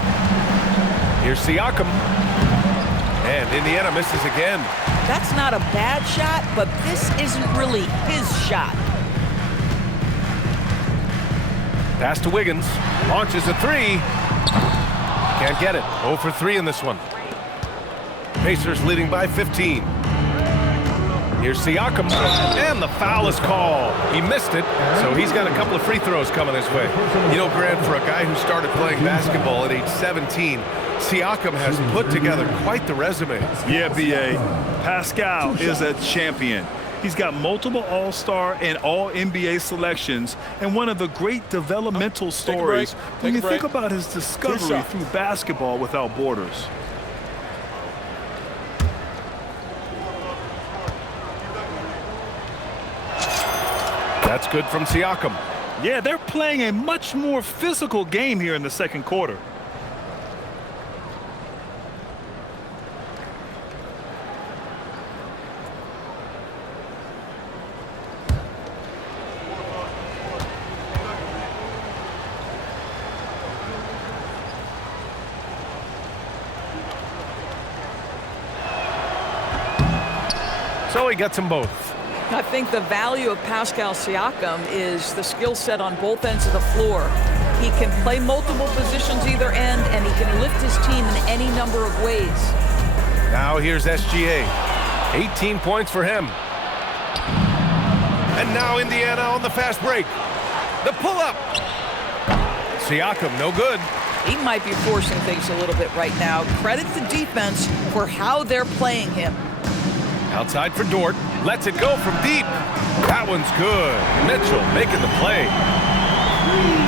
Here's Siakam. And Indiana misses again. That's not a bad shot, but this isn't really his shot. Pass to Wiggins, launches a 3. Can't get it. 0 for 3 in this one. Pacers leading by 15. Here's Siakam, and the foul is called. He missed it, so he's got a couple of free throws coming his way. You know, Grant, for a guy who started playing basketball at age 17, Siakam has put together quite the resume. Yeah, B.A. Pascal is a champion. He's got multiple All-Star and All-NBA selections, and one of the great developmental stories when you think about his discovery through basketball without borders. That's good from Siakam. Yeah, they're playing a much more physical game here in the second quarter. So he gets them both. I think the value of Pascal Siakam is the skill set on both ends of the floor. He can play multiple positions either end, and he can lift his team in any number of ways. Now here's SGA. 18 points for him. And now Indiana on the fast break. The pull-up. Siakam, no good. He might be forcing things a little bit right now. Credit the defense for how they're playing him. Outside for Dort. Lets it go from deep. That one's good. Mitchell making the play.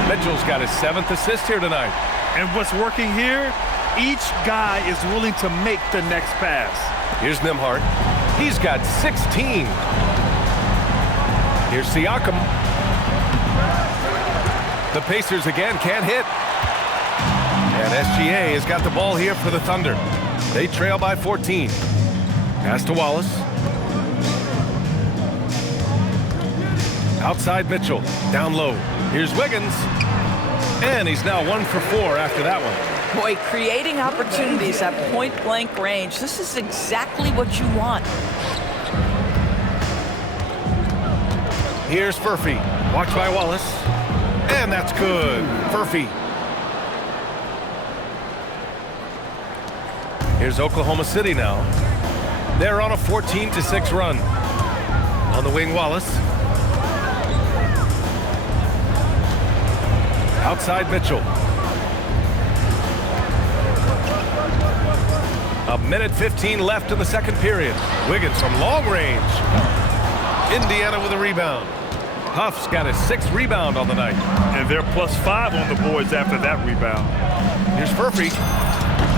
Mitchell's got his 7th assist here tonight. And what's working here, each guy is willing to make the next pass. Here's Nembhard. He's got 16. Here's Siakam. The Pacers again can't hit. And SGA has got the ball here for the Thunder. They trail by 14. Pass to Wallace. Outside Mitchell, down low. Here's Wiggins. And he's now 1 for 4 after that one. Boy, creating opportunities at point-blank range. This is exactly what you want. Here's Furphy. Watched by Wallace. And that's good. Furphy. Here's Oklahoma City now. They're on a 14-6 run. On the wing, Wallace. Outside Mitchell. A minute 15 left in the second period. Wiggins from long range. Indiana with a rebound. Huff's got his 6th rebound on the night. And they're +5 on the boards after that rebound. Here's Furphy.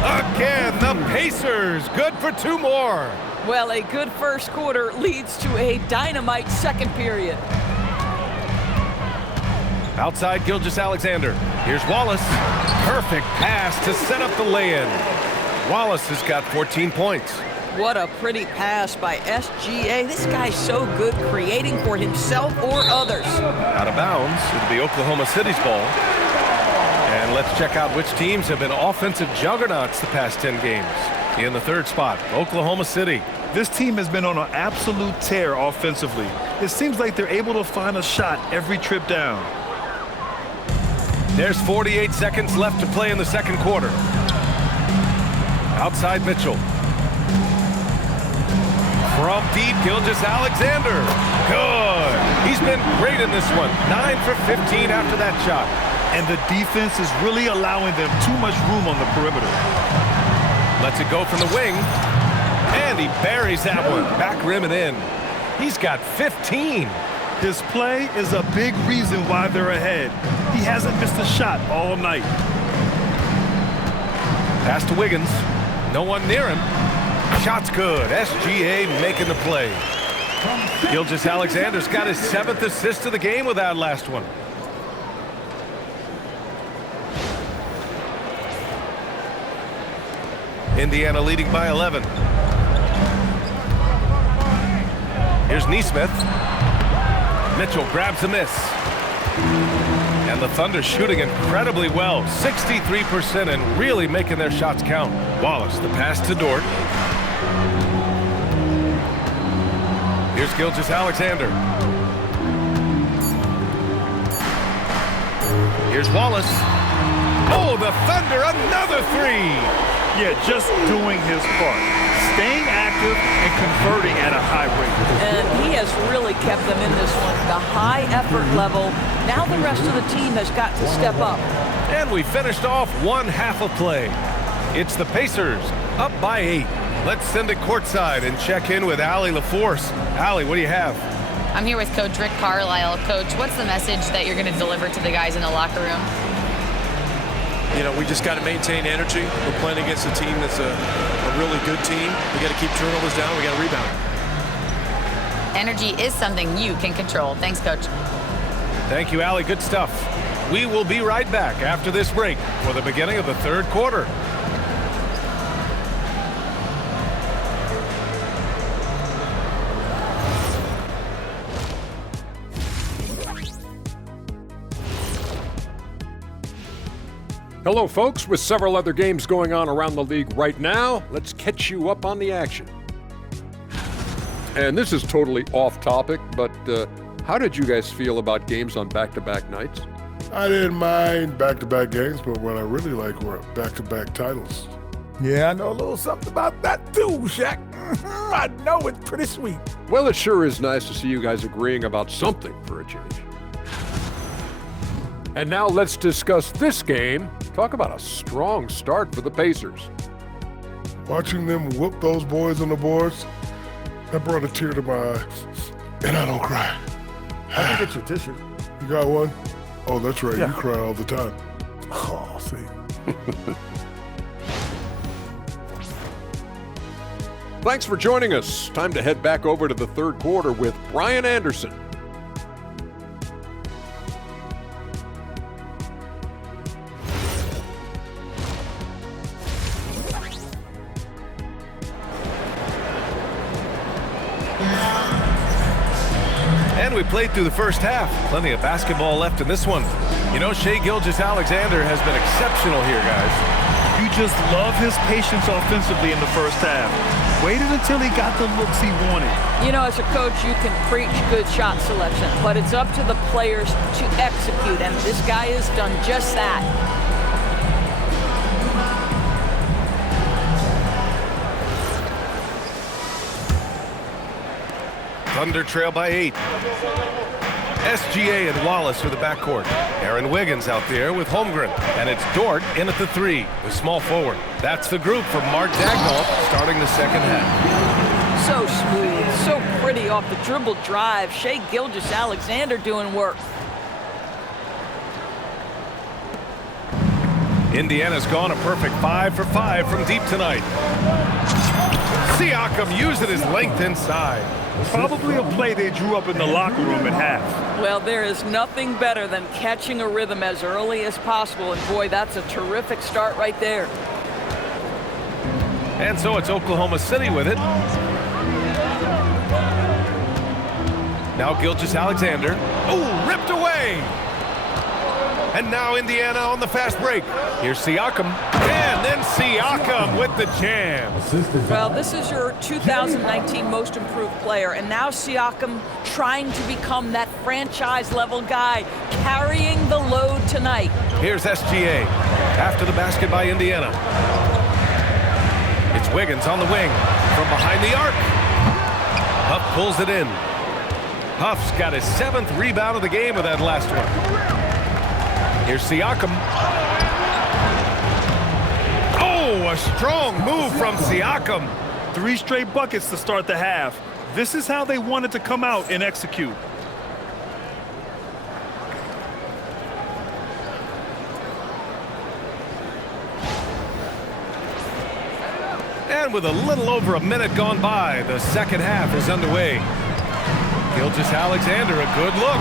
Again, the Pacers. Good for 2 more. Well, a good first quarter leads to a dynamite second period. Outside Gilgeous-Alexander. Here's Wallace. Perfect pass to set up the lay-in. Wallace has got 14 points. What a pretty pass by SGA. This guy's so good creating for himself or others. Out of bounds. It'll be Oklahoma City's ball. And let's check out which teams have been offensive juggernauts the past 10 games. In the third spot, Oklahoma City. This team has been on an absolute tear offensively. It seems like they're able to find a shot every trip down. There's 48 seconds left to play in the second quarter. Outside Mitchell. From deep, Gilgeous-Alexander. Good. He's been great in this one. 9 for 15 after that shot. And the defense is really allowing them too much room on the perimeter. Lets it go from the wing. And he buries that one. Back rim and in. He's got 15. His play is a big reason why they're ahead. He hasn't missed a shot all night. Pass to Wiggins. No one near him. Shot's good. SGA making the play. Gilgeous-Alexander's got his 7th assist of the game with that last one. Indiana leading by 11. Here's Nesmith. Mitchell grabs a miss. And the Thunder shooting incredibly well. 63% and really making their shots count. Wallace, the pass to Dort. Here's Gilgeous-Alexander. Here's Wallace. Oh, the Thunder, another 3. Yeah, just doing his part. Staying active and converting at a high rate. And he has really kept them in this one. The high effort level. Now the rest of the team has got to step up. And we finished off one half of play. It's the Pacers up by 8. Let's send it courtside and check in with Allie LaForce. Allie, what do you have? I'm here with Coach Rick Carlisle. Coach, what's the message that you're going to deliver to the guys in the locker room? You know, we just got to maintain energy. We're playing against a team that's a really good team. We got to keep turnovers down. We got to rebound. Energy is something you can control. Thanks, Coach. Thank you, Allie. Good stuff. We will be right back after this break for the beginning of the third quarter. Hello, folks. With several other games going on around the league right now, let's catch you up on the action. And this is totally off topic, but how did you guys feel about games on back-to-back nights? I didn't mind back-to-back games, but what I really like were back-to-back titles. Yeah, I know a little something about that too, Shaq. I know it's pretty sweet. Well, it sure is nice to see you guys agreeing about something for a change. And now let's discuss this game. Talk about a strong start for the Pacers. Watching them whoop those boys on the boards, that brought a tear to my eye. And I don't cry. I can get your tissue. You got one? Oh, that's right. Yeah. You cry all the time. Oh, see. Thanks for joining us. Time to head back over to the third quarter with Brian Anderson. And we played through the first half. Plenty of basketball left in this one. You know, Shai Gilgeous-Alexander has been exceptional here, guys. You just love his patience offensively in the first half. Waited until he got the looks he wanted. You know, as a coach, you can preach good shot selection, but it's up to the players to execute, and this guy has done just that. Thunder trail by 8. SGA and Wallace for the backcourt. Aaron Wiggins out there with Holmgren. And it's Dort in at the 3, the small forward. That's the group for Mark Daigneault starting the second half. So smooth, so pretty off the dribble drive. Shai Gilgeous-Alexander doing work. Indiana's gone a perfect 5 for 5 from deep tonight. Siakam using his length inside. Probably a play they drew up in the locker room at half. Well, there is nothing better than catching a rhythm as early as possible, and boy, that's a terrific start right there. And so it's Oklahoma City with it. Now Gilgeous-Alexander. Oh, ripped away! And now Indiana on the fast break. Here's Siakam. And then Siakam with the jam. Well, this is your 2019 most improved player. And now Siakam trying to become that franchise-level guy, carrying the load tonight. Here's SGA after the basket by Indiana. It's Wiggins on the wing from behind the arc. Huff pulls it in. Huff's got his 7th rebound of the game with that last one. Here's Siakam. Oh, a strong move from Siakam. 3 straight buckets to start the half. This is how they wanted to come out and execute. And with a little over a minute gone by, the second half is underway. Gilgeous-Alexander, a good look.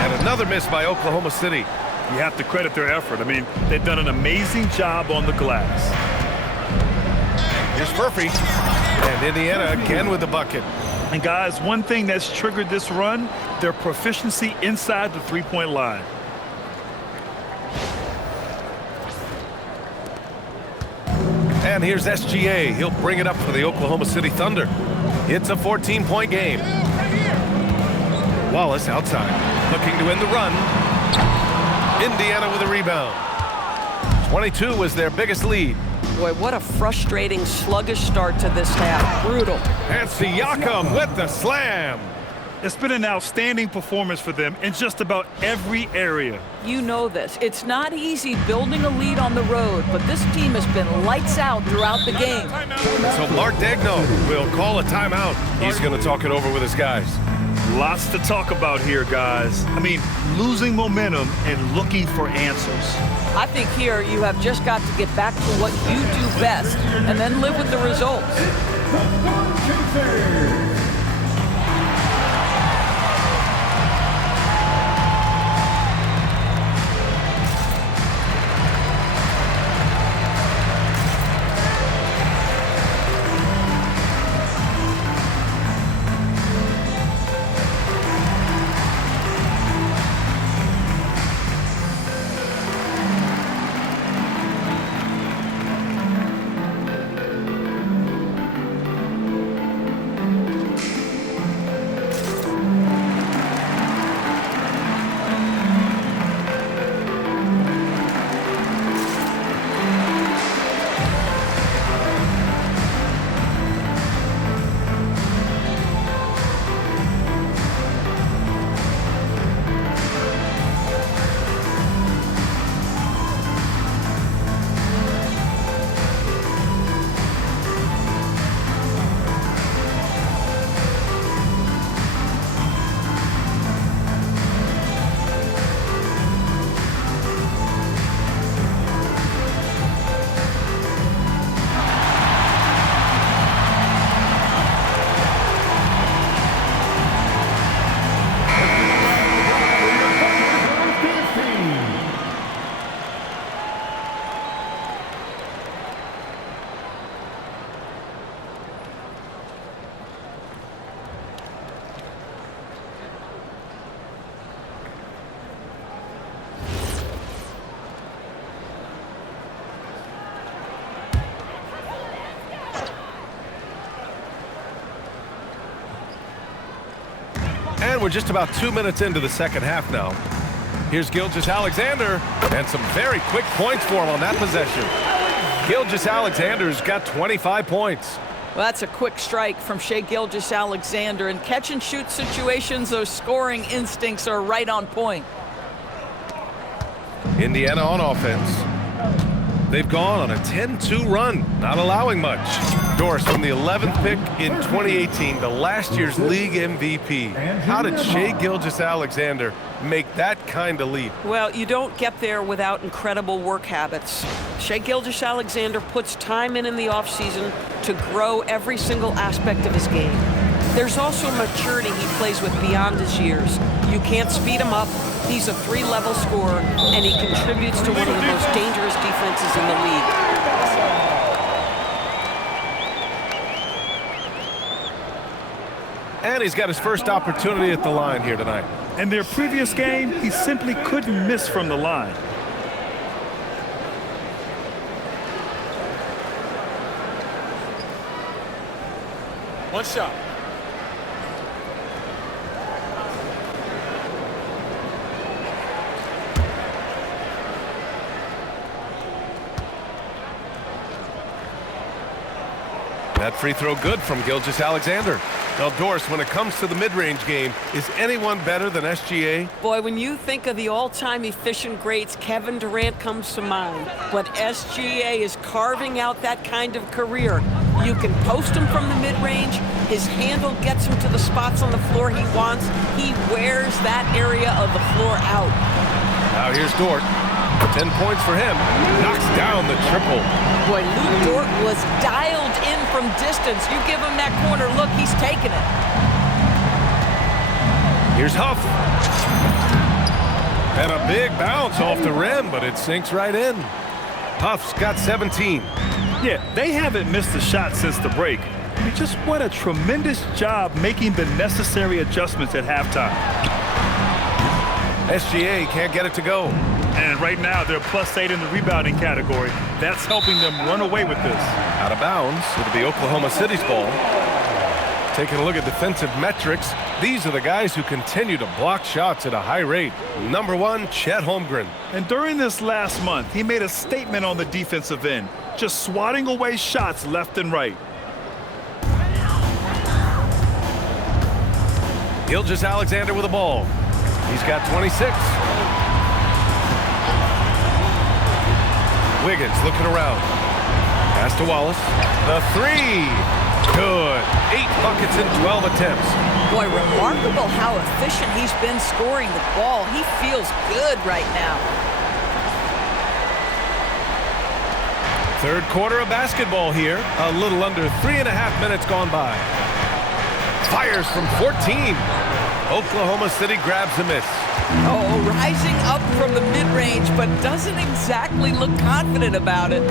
And another miss by Oklahoma City. You have to credit their effort. I mean, they've done an amazing job on the glass. Here's Murphy. And Indiana again with the bucket. And guys, one thing that's triggered this run, their proficiency inside the three-point line. And here's SGA. He'll bring it up for the Oklahoma City Thunder. It's a 14-point game. Wallace outside, looking to end the run. Indiana with a rebound. 22 was their biggest lead. Boy, what a frustrating, sluggish start to this half. Brutal. And Siakam with the slam. It's been an outstanding performance for them in just about every area. You know this. It's not easy building a lead on the road, but this team has been lights out throughout the game. So Mark Daigneault will call a timeout. He's going to talk it over with his guys. Lots to talk about here, guys. I mean, losing momentum and looking for answers. I think here you have just got to get back to what you do best and then live with the results. And we're just about 2 minutes into the second half now. Here's Gilgeous-Alexander, and some very quick points for him on that possession. Gilgeous-Alexander's got 25 points. Well, that's a quick strike from Shai Gilgeous-Alexander. In catch-and-shoot situations, those scoring instincts are right on point. Indiana on offense. They've gone on a 10-2 run, not allowing much. Doris from the 11th pick in 2018, the last year's league MVP. How did Shai Gilgeous-Alexander make that kind of leap? Well, you don't get there without incredible work habits. Shai Gilgeous-Alexander puts time in the offseason to grow every single aspect of his game. There's also maturity he plays with beyond his years. You can't speed him up. He's a 3-level scorer, and he contributes to one of the most dangerous defenses in the league. And he's got his first opportunity at the line here tonight. In their previous game, he simply couldn't miss from the line. One shot. That free throw good from Gilgeous-Alexander. Now, Doris, when it comes to the mid-range game, is anyone better than SGA? Boy, when you think of the all-time efficient greats, Kevin Durant comes to mind. But SGA is carving out that kind of career. You can post him from the mid-range. His handle gets him to the spots on the floor he wants. He wears that area of the floor out. Now here's Dort. 10 points for him. Knocks down the triple. Boy, Luke Dort was dialed in from distance. You give him that corner look, he's taking it. Here's Huff. And a big bounce off the rim, but it sinks right in. Huff's got 17. Yeah, they haven't missed a shot since the break. I mean, just what a tremendous job making the necessary adjustments at halftime. SGA can't get it to go. And right now, they're +8 in the rebounding category. That's helping them run away with this. Out of bounds. It'll be Oklahoma City's ball. Taking a look at defensive metrics, these are the guys who continue to block shots at a high rate. Number 1, Chet Holmgren. And during this last month, he made a statement on the defensive end, just swatting away shots left and right. Gilgeous-Alexander with the ball. He's got 26. Wiggins looking around. Pass to Wallace. The 3. Good. 8 buckets in 12 attempts. Boy, remarkable how efficient he's been scoring the ball. He feels good right now. Third quarter of basketball here. A little under 3.5 minutes gone by. Fires from 14. Oklahoma City grabs a miss. Oh, rising up from the mid-range, but doesn't exactly look confident about it.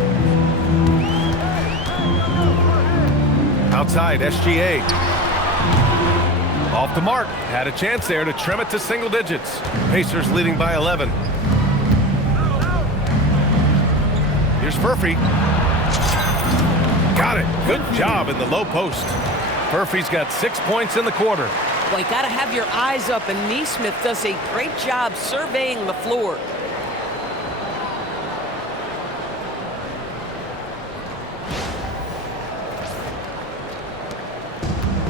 Outside, SGA. Off the mark. Had a chance there to trim it to single digits. Pacers leading by 11. Here's Furphy. Got it. Good job in the low post. Furphy's got 6 points in the quarter. Well, you got to have your eyes up, and Neesmith does a great job surveying the floor.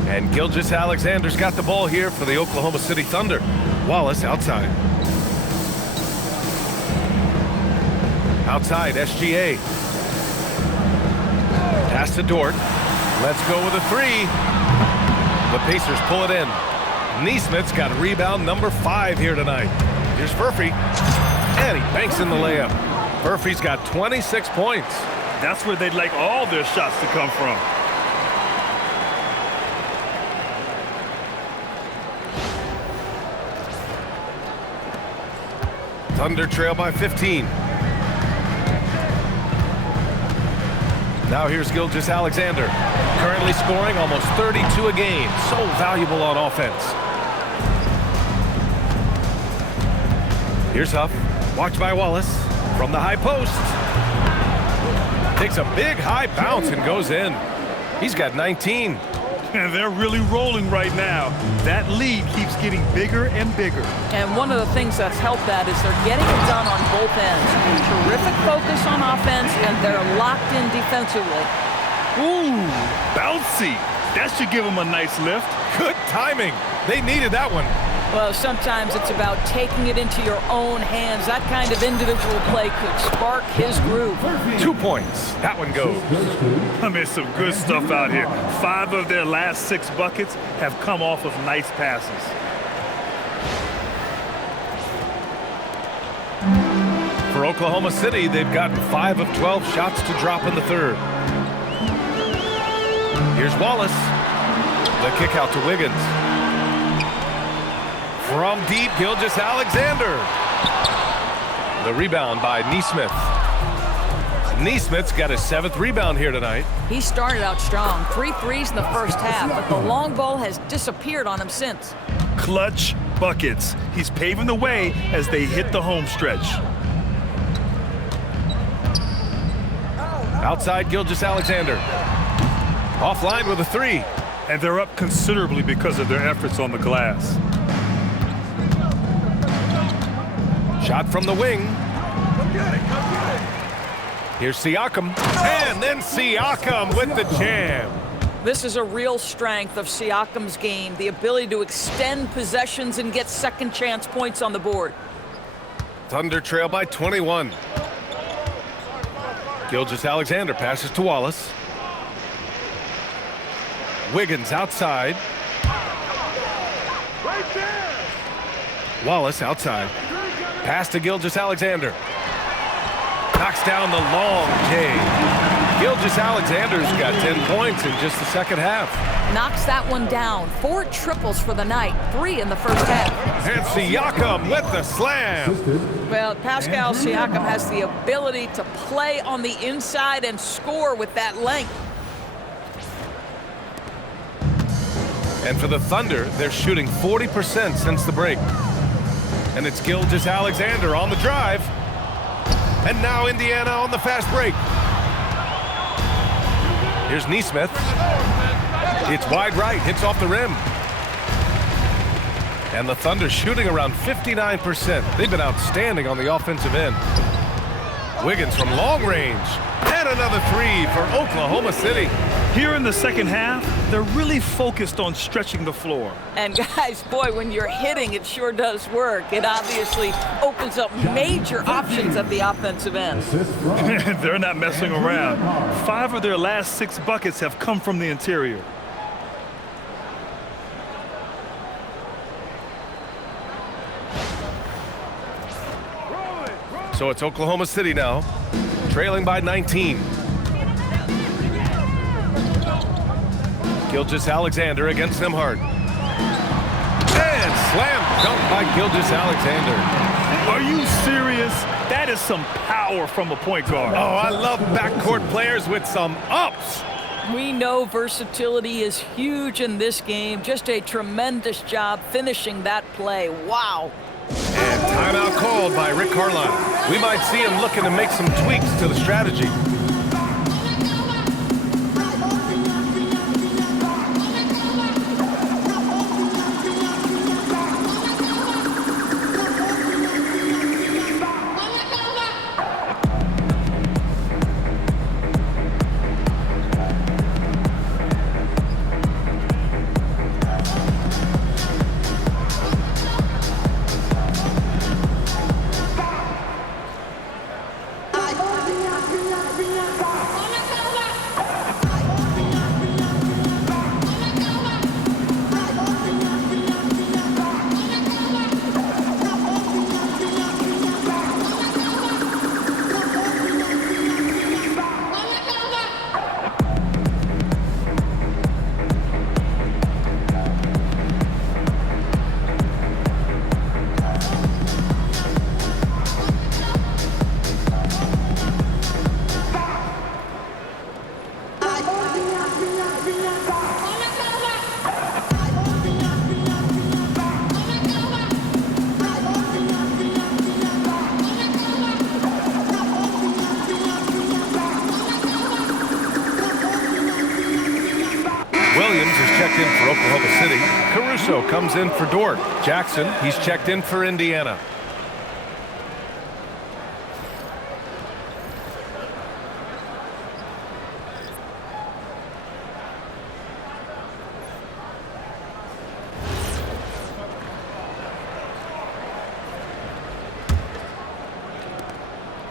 And Gilgeous-Alexander's got the ball here for the Oklahoma City Thunder. Wallace outside. Outside, SGA. Pass to Dort. Let's go with a 3. The Pacers pull it in. Neesmith's got rebound number 5 here tonight. Here's Furphy. And he banks in the layup. Furphy's got 26 points. That's where they'd like all their shots to come from. Thunder trail by 15. Now here's Gilgeous-Alexander. Currently scoring almost 32 a game. So valuable on offense. Here's Huff. Watched by Wallace. From the high post. Takes a big high bounce and goes in. He's got 19. And they're really rolling right now. That lead keeps getting bigger and bigger. And one of the things that's helped that is they're getting it done on both ends. Terrific focus on offense, and they're locked in defensively. Ooh, bouncy. That should give them a nice lift. Good timing. They needed that one. Well, sometimes it's about taking it into your own hands. That kind of individual play could spark his groove. 2 points. That one goes. I mean, some good stuff out here. 5 of their last 6 buckets have come off of nice passes. For Oklahoma City, they've gotten 5 of 12 shots to drop in the third. Here's Wallace. The kick out to Wiggins. From deep, Gilgeous-Alexander. The rebound by Nesmith. Nesmith's got his 7th rebound here tonight. He started out strong. 3 threes in the first half, but the long ball has disappeared on him since. Clutch buckets. He's paving the way as they hit the home stretch. Outside Gilgeous-Alexander. Offline with a 3. And they're up considerably because of their efforts on the glass. Shot from the wing. Here's Siakam. And then Siakam with the jam. This is a real strength of Siakam's game, the ability to extend possessions and get second chance points on the board. Thunder trail by 21. Gilgeous-Alexander passes to Wallace. Wiggins outside. Wallace outside. Pass to Gilgeous-Alexander. Knocks down the long J. Gilgeous-Alexander's got 10 points in just the second half. Knocks that one down. 4 triples for the night, 3 in the first half. And Siakam with the slam. Well, Pascal Siakam has the ability to play on the inside and score with that length. And for the Thunder, they're shooting 40% since the break. And it's Gilgeous-Alexander on the drive. And now Indiana on the fast break. Here's Nesmith. It's wide right, hits off the rim. And the Thunder shooting around 59%. They've been outstanding on the offensive end. Wiggins from long range. And another 3 for Oklahoma City. Here in the second half, they're really focused on stretching the floor. And guys, boy, when you're hitting, it sure does work. It obviously opens up major options at the offensive end. They're not messing around. 5 of their last 6 buckets have come from the interior. So it's Oklahoma City now, trailing by 19. Gilgeous-Alexander against Nembhard. And slam dunk by Gilgeous-Alexander. Are you serious? That is some power from a point guard. Oh, I love backcourt players with some ups. We know versatility is huge in this game. Just a tremendous job finishing that play. Wow. And timeout called by Rick Carlisle. We might see him looking to make some tweaks to the strategy. Williams is checked in for Oklahoma City. Caruso comes in for Dort. Jackson, he's checked in for Indiana.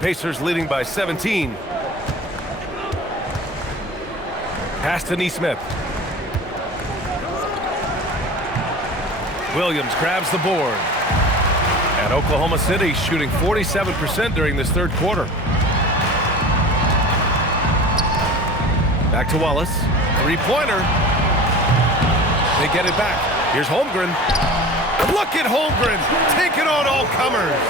Pacers leading by 17. Pass to Nesmith. Williams grabs the board. And Oklahoma City shooting 47% during this third quarter. Back to Wallace. Three-pointer. They get it back. Here's Holmgren. Look at Holmgren taking on all comers.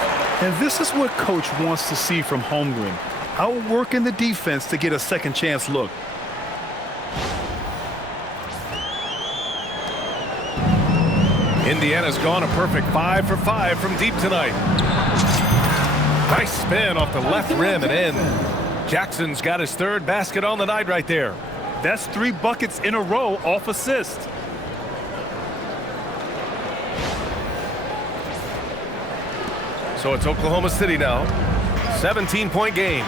And this is what Coach wants to see from Holmgren. Outworking the defense to get a second chance look. Indiana's gone a perfect 5 for 5 from deep tonight. Nice spin off the left rim and in. Jackson's got his third basket on the night right there. That's 3 buckets in a row off assist. So it's Oklahoma City now. 17-point game.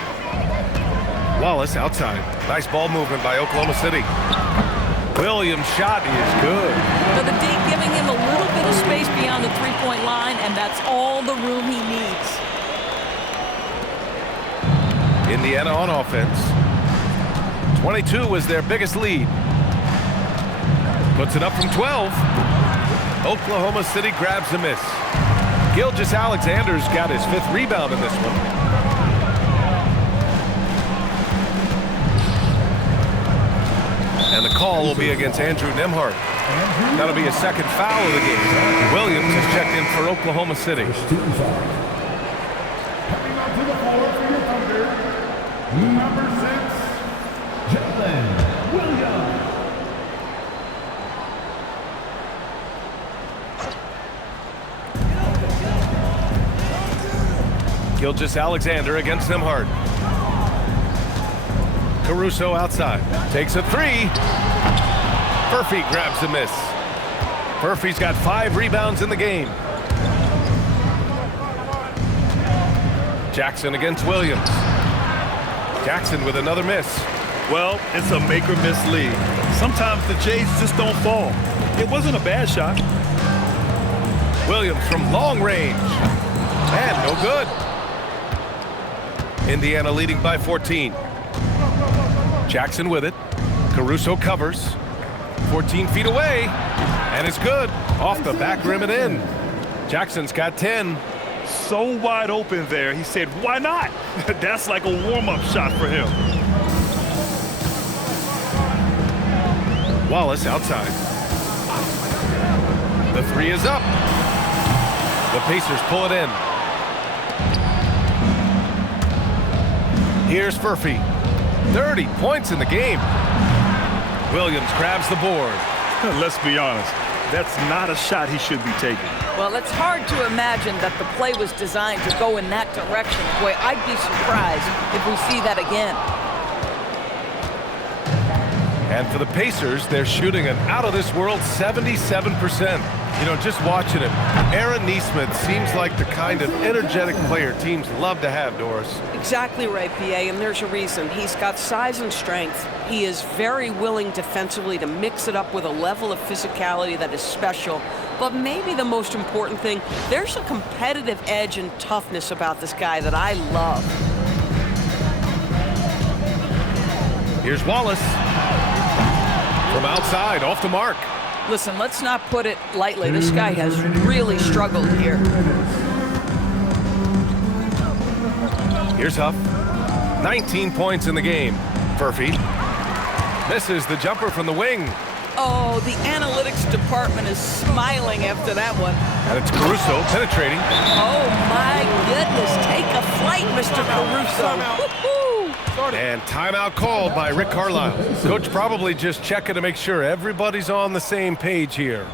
Wallace outside. Nice ball movement by Oklahoma City. Williams' shot is good. So the D giving him a little bit of space beyond the three-point line, and that's all the room he needs. Indiana on offense. 22 was their biggest lead. Puts it up from 12. Oklahoma City grabs a miss. Gilgeous-Alexander's got his 5th rebound in this one. And the call will be against Andrew Nembhard. That'll be a second foul of the game. Williams is checked in for Oklahoma City. Coming onto the floor for your Thunder, number 6, Jalen Williams. Gilgeous-Alexander against Nembhard. Caruso outside. Takes a 3. Murphy grabs the miss. Murphy's got 5 rebounds in the game. Jackson against Williams. Jackson with another miss. Well, it's a make or miss lead. Sometimes the Jays just don't fall. It wasn't a bad shot. Williams from long range. And no good. Indiana leading by 14. Jackson with it. Caruso covers. 14 feet away. And it's good. Off the back rim and in. Jackson's got 10. So wide open there. He said, why not? That's like a warm-up shot for him. Wallace outside. The 3 is up. The Pacers pull it in. Here's Murphy. 30 points in the game. Williams grabs the board. Let's be honest. That's not a shot he should be taking. Well, it's hard to imagine that the play was designed to go in that direction. Boy, I'd be surprised if we see that again. And for the Pacers, they're shooting an out-of-this-world 77%. You know, just watching him, Aaron Nesmith seems like the kind of energetic player teams love to have, Doris. Exactly right, B.A., and there's a reason. He's got size and strength. He is very willing defensively to mix it up with a level of physicality that is special. But maybe the most important thing, there's a competitive edge and toughness about this guy that I love. Here's Wallace. From outside, off the mark. Listen, let's not put it lightly. This guy has really struggled here. Here's Huff. 19 points in the game. Murphy misses the jumper from the wing. Oh, the analytics department is smiling after that one. And it's Caruso penetrating. Oh, my goodness. Take a flight, Mr. Caruso. And timeout called by Rick Carlisle. Coach probably just checking to make sure everybody's on the same page here.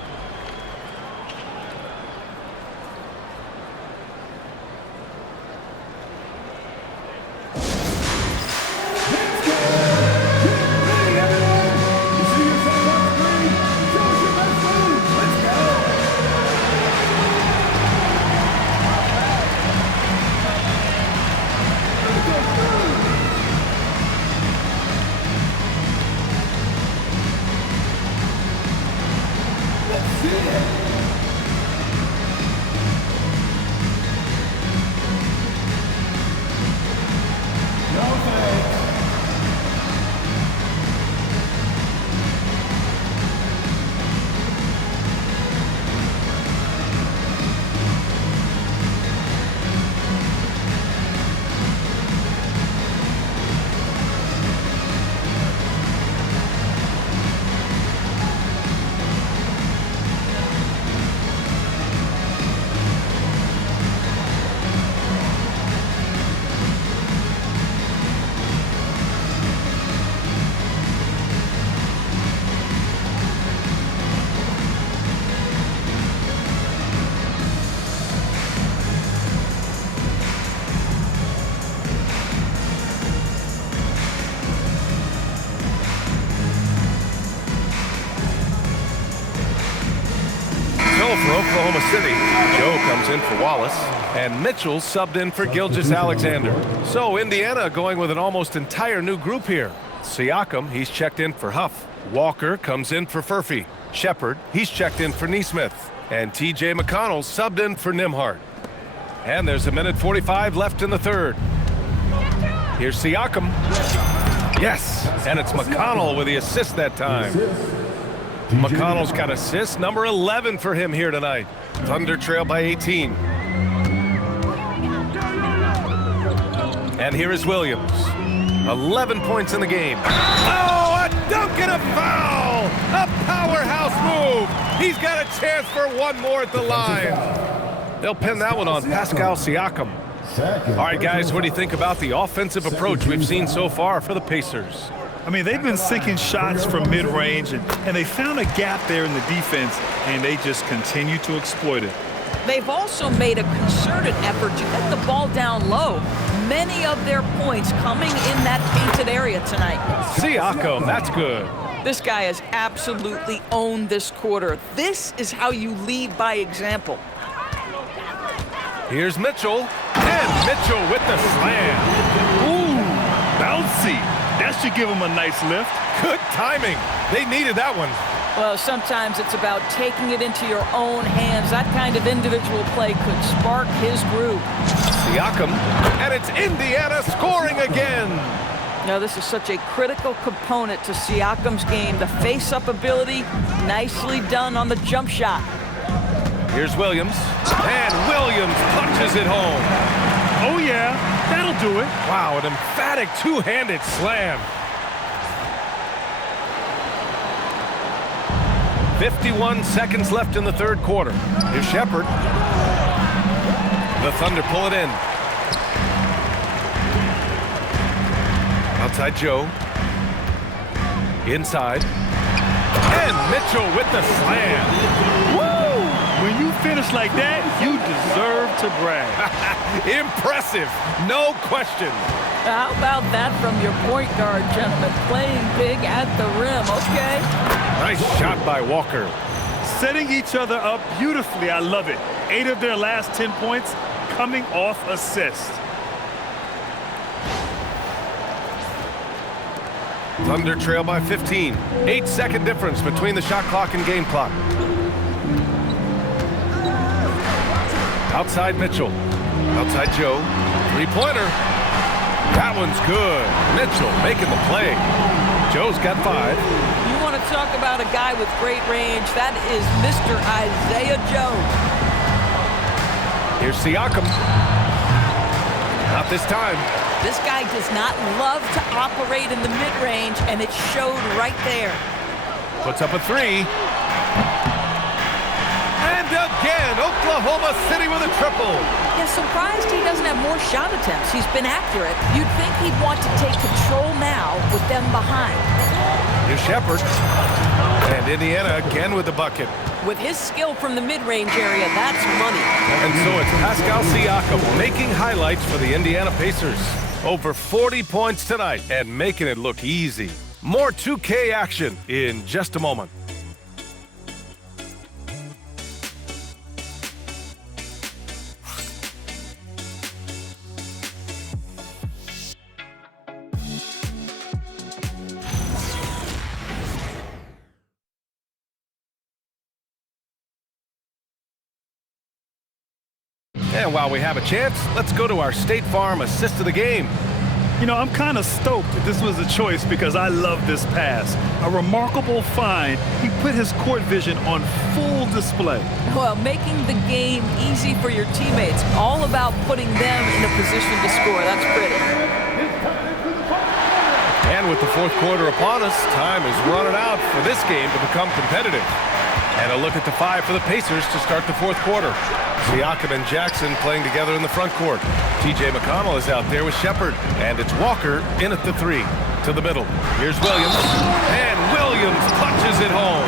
for Oklahoma City. Joe comes in for Wallace. And Mitchell subbed in for Gilgeous-Alexander. So Indiana going with an almost entire new group here. Siakam, he's checked in for Huff. Walker comes in for Furphy. Shepard, he's checked in for Neesmith. And T.J. McConnell subbed in for Nembhard. And there's 1:45 left in the third. Here's Siakam. Yes, and it's McConnell with the assist that time. McConnell's got assist number 11 for him here tonight. Thunder trail by 18. And here is Williams. 11 points in the game. Oh, a dunk and a foul! A powerhouse move! He's got a chance for one more at the line. They'll pin that one on Pascal Siakam. All right, guys, what do you think about the offensive approach we've seen so far for the Pacers? I mean, they've been sinking shots from mid-range, and they found a gap there in the defense, and they just continue to exploit it. They've also made a concerted effort to get the ball down low. Many of their points coming in that painted area tonight. Siakam, that's good. This guy has absolutely owned this quarter. This is how you lead by example. Here's Mitchell, and Mitchell with the slam. Ooh, bouncy. That should give him a nice lift. Good timing. They needed that one. Well, sometimes it's about taking it into your own hands. That kind of individual play could spark his groove. Siakam, and it's Indiana scoring again. Now, this is such a critical component to Siakam's game. The face-up ability, nicely done on the jump shot. Here's Williams, and Williams punches it home. Oh, yeah, that'll do it. Wow, an emphatic two-handed slam. 51 seconds left in the third quarter. Here's Shepard. The Thunder pull it in. Outside Joe. Inside. And Mitchell with the slam. Woo! When you finish like that, you deserve to brag. Impressive, no question. How about that from your point guard, gentlemen? Playing big at the rim, okay? Nice shot by Walker. Setting each other up beautifully, I love it. 8 of their last 10 points coming off assist. Thunder trail by 15. 8-second difference between the shot clock and game clock. Outside Mitchell. Outside Joe. Three-pointer. That one's good. Mitchell making the play. Joe's got 5. You want to talk about a guy with great range? That is Mr. Isaiah Joe. Here's Siakam. Not this time. This guy does not love to operate in the mid-range, and it showed right there. Puts up a 3. And again, Oklahoma City with a triple. Yeah, surprised he doesn't have more shot attempts. He's been accurate. You'd think he'd want to take control now with them behind. Here's Shepard. And Indiana again with the bucket. With his skill from the mid-range area, that's money. And so it's Pascal Siakam making highlights for the Indiana Pacers. Over 40 points tonight and making it look easy. More 2K action in just a moment. And while we have a chance, let's go to our State Farm assist of the game. You know, I'm kind of stoked that this was a choice because I love this pass. A remarkable find. He put his court vision on full display. Well, making the game easy for your teammates. All about putting them in a position to score. That's pretty. And with the fourth quarter upon us, time is running out for this game to become competitive. And a look at the 5 for the Pacers to start the fourth quarter. Siakam and Jackson playing together in the front court. T.J. McConnell is out there with Shepard. And it's Walker in at the 3. To the middle. Here's Williams. And Williams punches it home.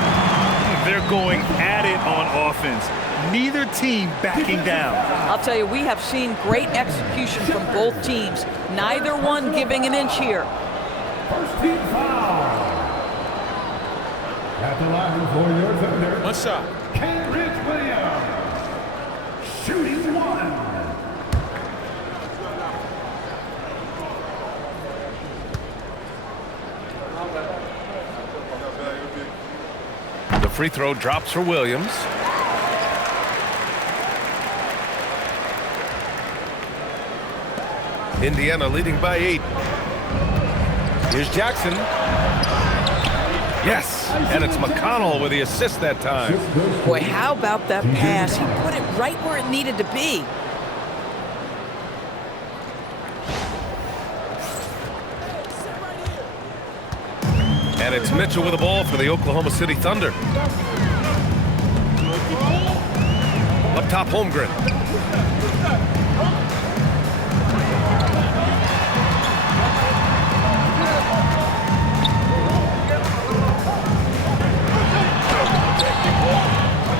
They're going at it on offense. Neither team backing down. I'll tell you, we have seen great execution from both teams. Neither one giving an inch here. First team foul. At the line for your Thunder. One shot. Kendrick Williams. shooting one. The free throw drops for Williams. Indiana leading by 8. Here's Jackson. Yes, and it's McConnell with the assist that time. Boy, how about that pass? He put it right where it needed to be. And it's Mitchell with the ball for the Oklahoma City Thunder. Up top, Holmgren.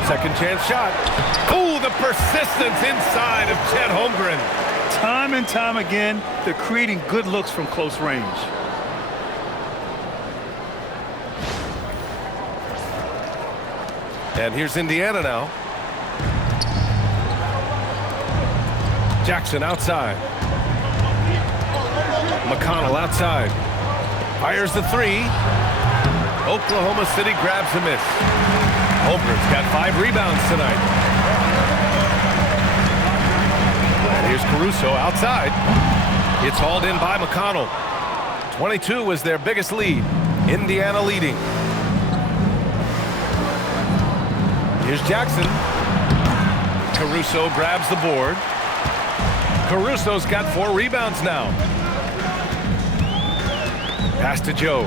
Second chance shot. Oh, the persistence inside of Chet Holmgren. Time and time again, they're creating good looks from close range. And here's Indiana now. Jackson outside. McConnell outside. Fires the three. Oklahoma City grabs a miss. Holmgren's got 5 rebounds tonight. And here's Caruso outside. It's hauled in by McConnell. 22 was their biggest lead. Indiana leading. Here's Jackson. Caruso grabs the board. Caruso's got 4 rebounds now. Pass to Joe.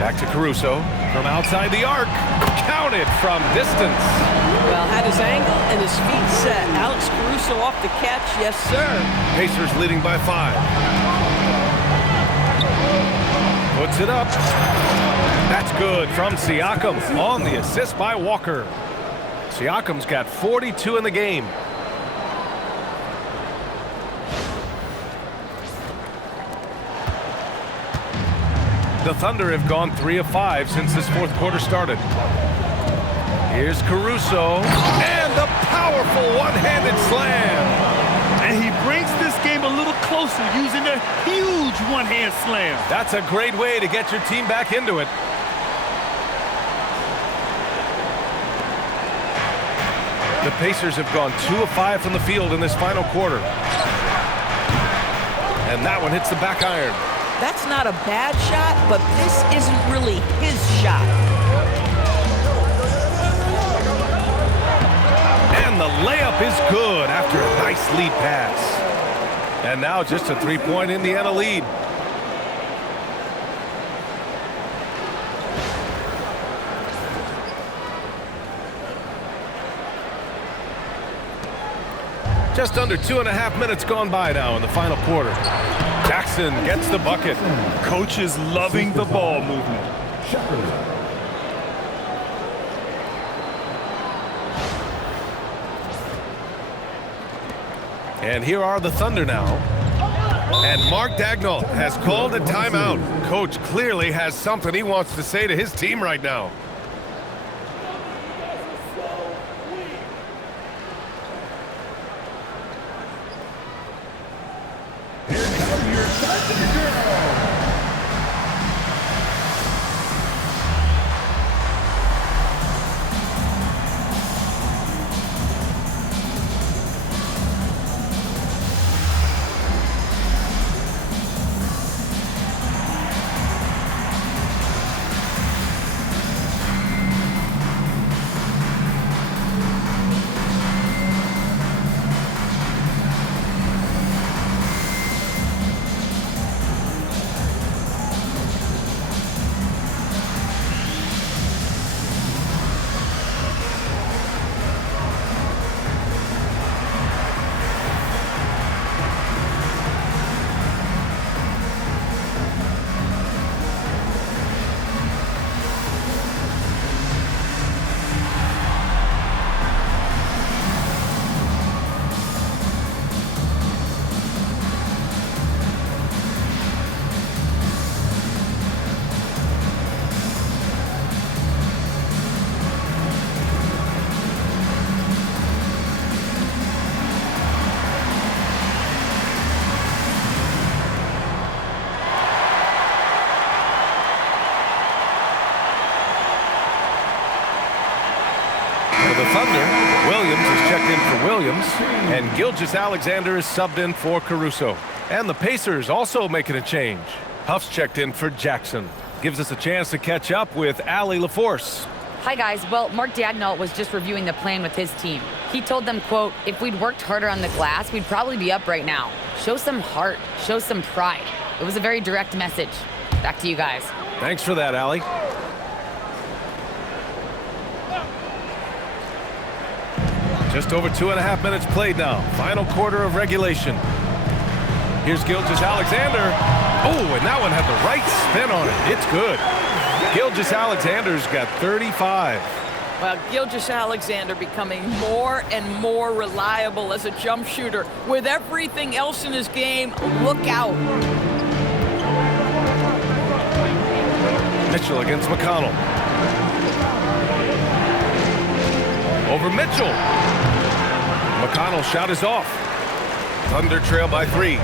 Back to Caruso from outside the arc. Counted from distance. Well, had his angle and his feet set. Alex Caruso off the catch. Yes, sir. Pacers leading by 5. Puts it up. That's good from Siakam on the assist by Walker. Siakam's got 42 in the game. The Thunder have gone 3 of 5 since this fourth quarter started. Here's Caruso, and the powerful one-handed slam. And he brings this game a little closer using a huge one-hand slam. That's a great way to get your team back into it. The Pacers have gone 2 of 5 from the field in this final quarter. And that one hits the back iron. That's not a bad shot, but this isn't really his shot. And the layup is good after a nice lead pass. And now just a 3-point Indiana lead. Just under 2.5 minutes gone by now in the final quarter. Jackson gets the bucket. Coach is loving the ball movement. And here are the Thunder now. And Mark Daigneault has called a timeout. Coach clearly has something he wants to say to his team right now. the Thunder, Williams is checked in for Williams, and Gilgeous-Alexander is subbed in for Caruso. And the Pacers also making a change. Huff's checked in for Jackson. Gives us a chance to catch up with Allie LaForce. Hi, guys. Well, Mark Daigneault was just reviewing the plan with his team. He told them, quote, if we'd worked harder on the glass, we'd probably be up right now. Show some heart. Show some pride. It was a very direct message. Back to you guys. Thanks for that, Allie. Just over 2.5 minutes played now. Final quarter of regulation. Here's Gilgeous-Alexander. Oh, and that one had the right spin on it. It's good. Gilgeous-Alexander's got 35. Well, Gilgeous-Alexander becoming more and more reliable as a jump shooter. With everything else in his game, look out. Mitchell against McConnell. Over Mitchell. McConnell's shot is off. Thunder trail by 3.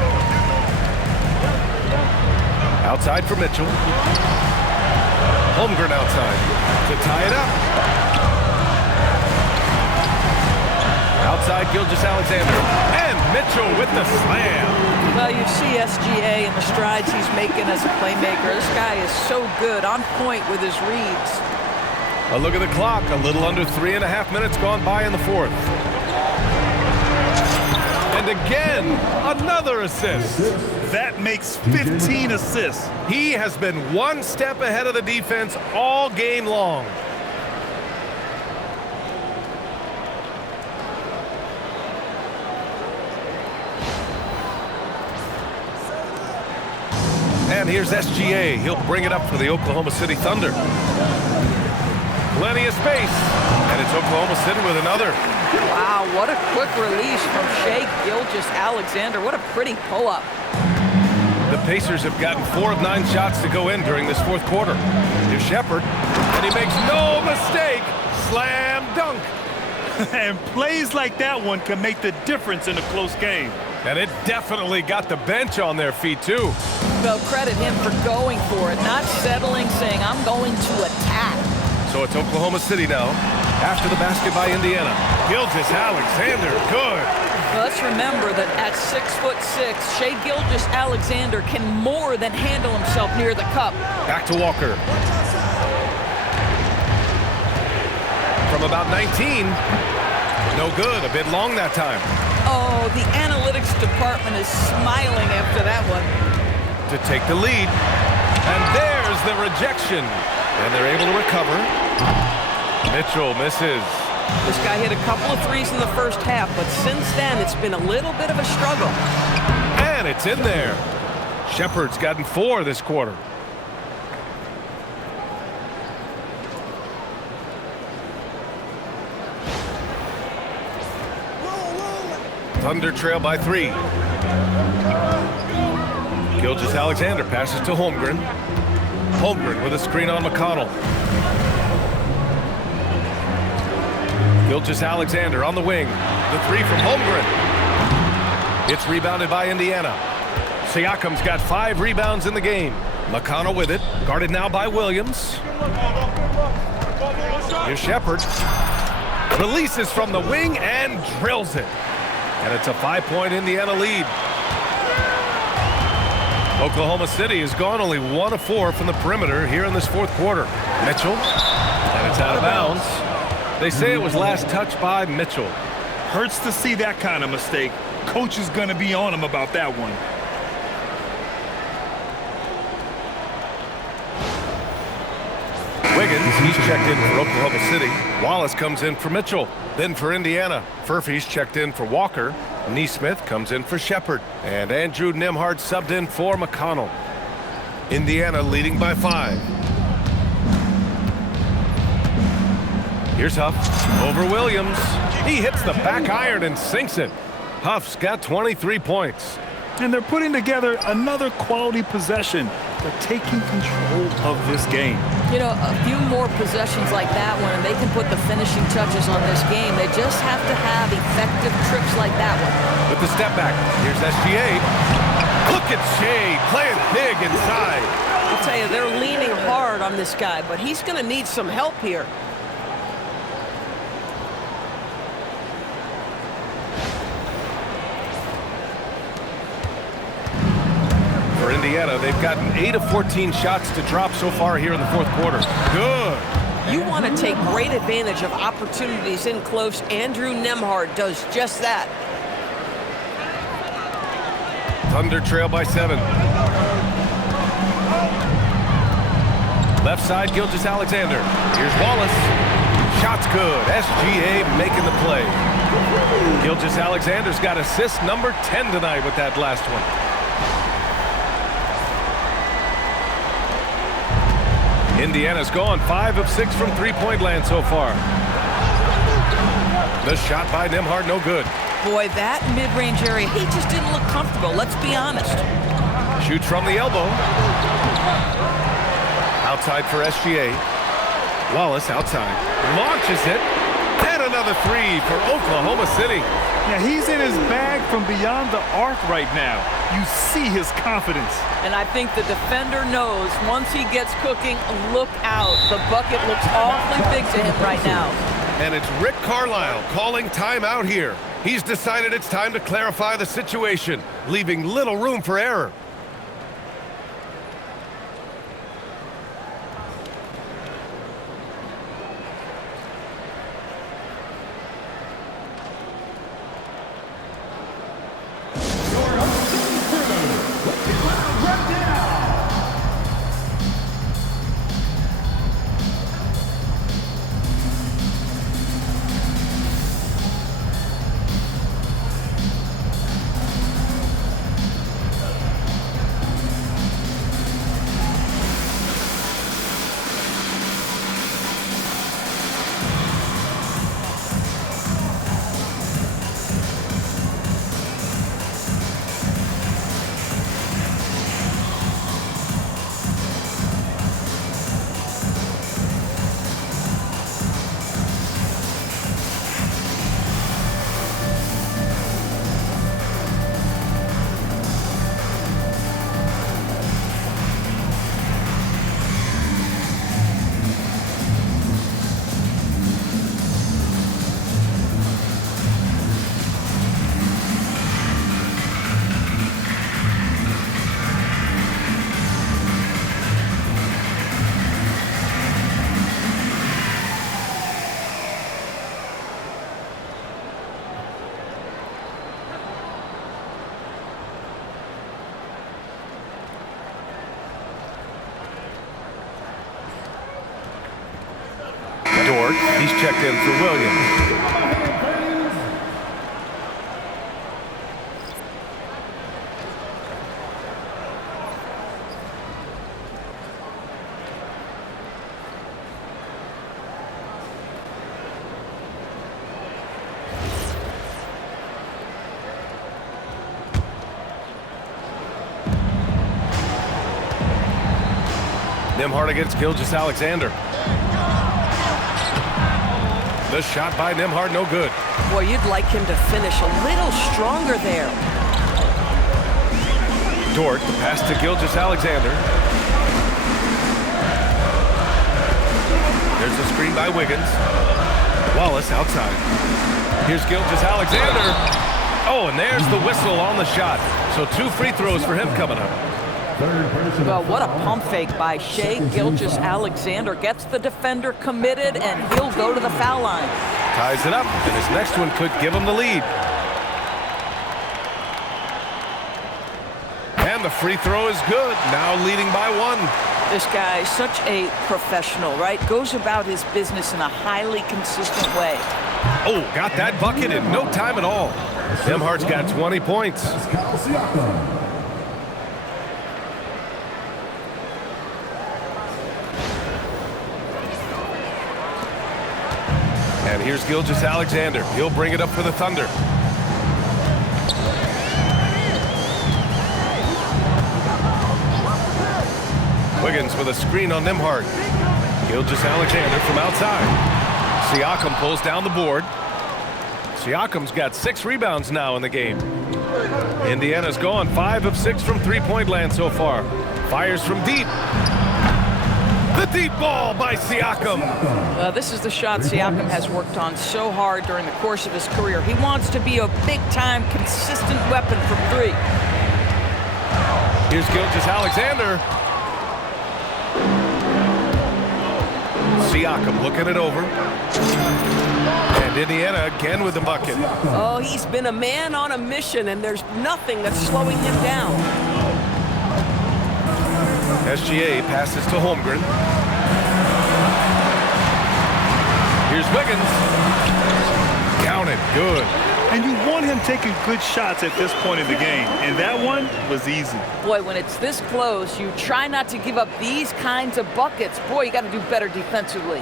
Outside for Mitchell. Holmgren outside to tie it up. Outside Gilgeous-Alexander. And Mitchell with the slam. Well, you see SGA and the strides he's making as a playmaker. This guy is so good, on point with his reads. A look at the clock. A little under 3.5 minutes gone by in the fourth. And again, another assist. That makes 15 assists. He has been one step ahead of the defense all game long. And here's SGA. He'll bring it up for the Oklahoma City Thunder. Plenty of space. And it's Oklahoma City with another. Wow, what a quick release from Shai Gilgeous-Alexander. What a pretty pull-up. The Pacers have gotten 4 of 9 shots to go in during this fourth quarter. Here's Shepherd, and he makes no mistake. Slam dunk. And plays like that one can make the difference in a close game. And it definitely got the bench on their feet, too. Well, credit him for going for it, not settling, saying, I'm going to attack. So it's Oklahoma City now. After the basket by Indiana. Gilgeous-Alexander, good. Well, let's remember that at 6'6", Shai Gilgeous-Alexander can more than handle himself near the cup. Back to Walker. From about 19. No good, a bit long that time. Oh, the analytics department is smiling after that one. To take the lead. And there's the rejection. And they're able to recover. Mitchell misses. This guy hit a couple of threes in the first half, but since then it's been a little bit of a struggle. And it's in there. Shepherd's gotten 4 this quarter. Thunder trail by 3. Gilgeous-Alexander passes to Holmgren. Holmgren with a screen on McConnell. Gilgeous-Alexander on the wing. The 3 from Holmgren. It's rebounded by Indiana. Siakam's got 5 rebounds in the game. McConnell with it. Guarded now by Williams. Here's Shepherd. Releases from the wing and drills it. And it's a 5-point Indiana lead. Oklahoma City has gone only 1 of 4 from the perimeter here in this fourth quarter. Mitchell. And it's out of bounds. They say it was last touched by Mitchell. Hurts to see that kind of mistake. Coach is going to be on him about that one. Wiggins, he's checked in for Oklahoma City. Wallace comes in for Mitchell. Then for Indiana, Furphy's checked in for Walker. Neesmith comes in for Shepherd. And Andrew Nembhard subbed in for McConnell. Indiana leading by 5. Here's Huff over Williams. He hits the back iron and sinks it. Huff's got 23 points. And they're putting together another quality possession. They're taking control of this game. You know, a few more possessions like that one, and they can put the finishing touches on this game. They just have to have effective trips like that one. With the step back, here's SGA. Look at Shai playing big inside. I'll tell you, they're leaning hard on this guy, but he's going to need some help here. Indiana. They've gotten 8 of 14 shots to drop so far here in the fourth quarter. Good. You want to take great advantage of opportunities in close. Andrew Nembhard does just that. Thunder trail by 7. Left side, Gilgeous-Alexander. Here's Wallace. Shot's good. SGA making the play. Gilgeous-Alexander's got assist number 10 tonight with that last one. Indiana's gone 5 of 6 from three-point land so far. The shot by Nembhard, no good. Boy, that mid-range area, he just didn't look comfortable, let's be honest. Shoots from the elbow. Outside for SGA. Wallace outside. Launches it. And another three for Oklahoma City. Yeah, he's in his bag from beyond the arc right now. You see his confidence. And I think the defender knows once he gets cooking, look out. The bucket looks awfully big to him right now. And it's Rick Carlisle calling timeout here. He's decided it's time to clarify the situation, leaving little room for error. He's checked in for Williams. Nembhard against Gilgeous-Alexander. The shot by Nembhard, no good. Boy, you'd like him to finish a little stronger there. Dort, the pass to Gilgeous-Alexander. There's a screen by Wiggins. Wallace outside. Here's Gilgeous-Alexander. Oh, and there's the whistle on the shot. So 2 free throws for him coming up. Well, what a pump fake by Shai Gilgeous-Alexander. Gets the defender committed, and he'll go to the foul line. Ties it up, and his next one could give him the lead. And the free throw is good, now leading by 1. This guy is such a professional, right? Goes about his business in a highly consistent way. Oh, got that bucket in no time at all. Nembhard's got 20 points. Pascal Siakam. And here's Gilgeous-Alexander. He'll bring it up for the Thunder. Wiggins with a screen on Nembhard. Gilgeous-Alexander from outside. Siakam pulls down the board. Siakam's got 6 rebounds now in the game. Indiana's gone 5 of 6 from three-point land so far. Fires from deep. The deep ball by Siakam. This is the shot Siakam has worked on so hard during the course of his career. He wants to be a big-time, consistent weapon from 3. Here's Gilgeous-Alexander. Siakam looking it over. And Indiana again with the bucket. Oh, he's been a man on a mission, and there's nothing that's slowing him down. SGA passes to Holmgren. Here's Wiggins. Counted. Good. And you want him taking good shots at this point in the game, and that one was easy. Boy, when it's this close, you try not to give up these kinds of buckets. Boy, you got to do better defensively.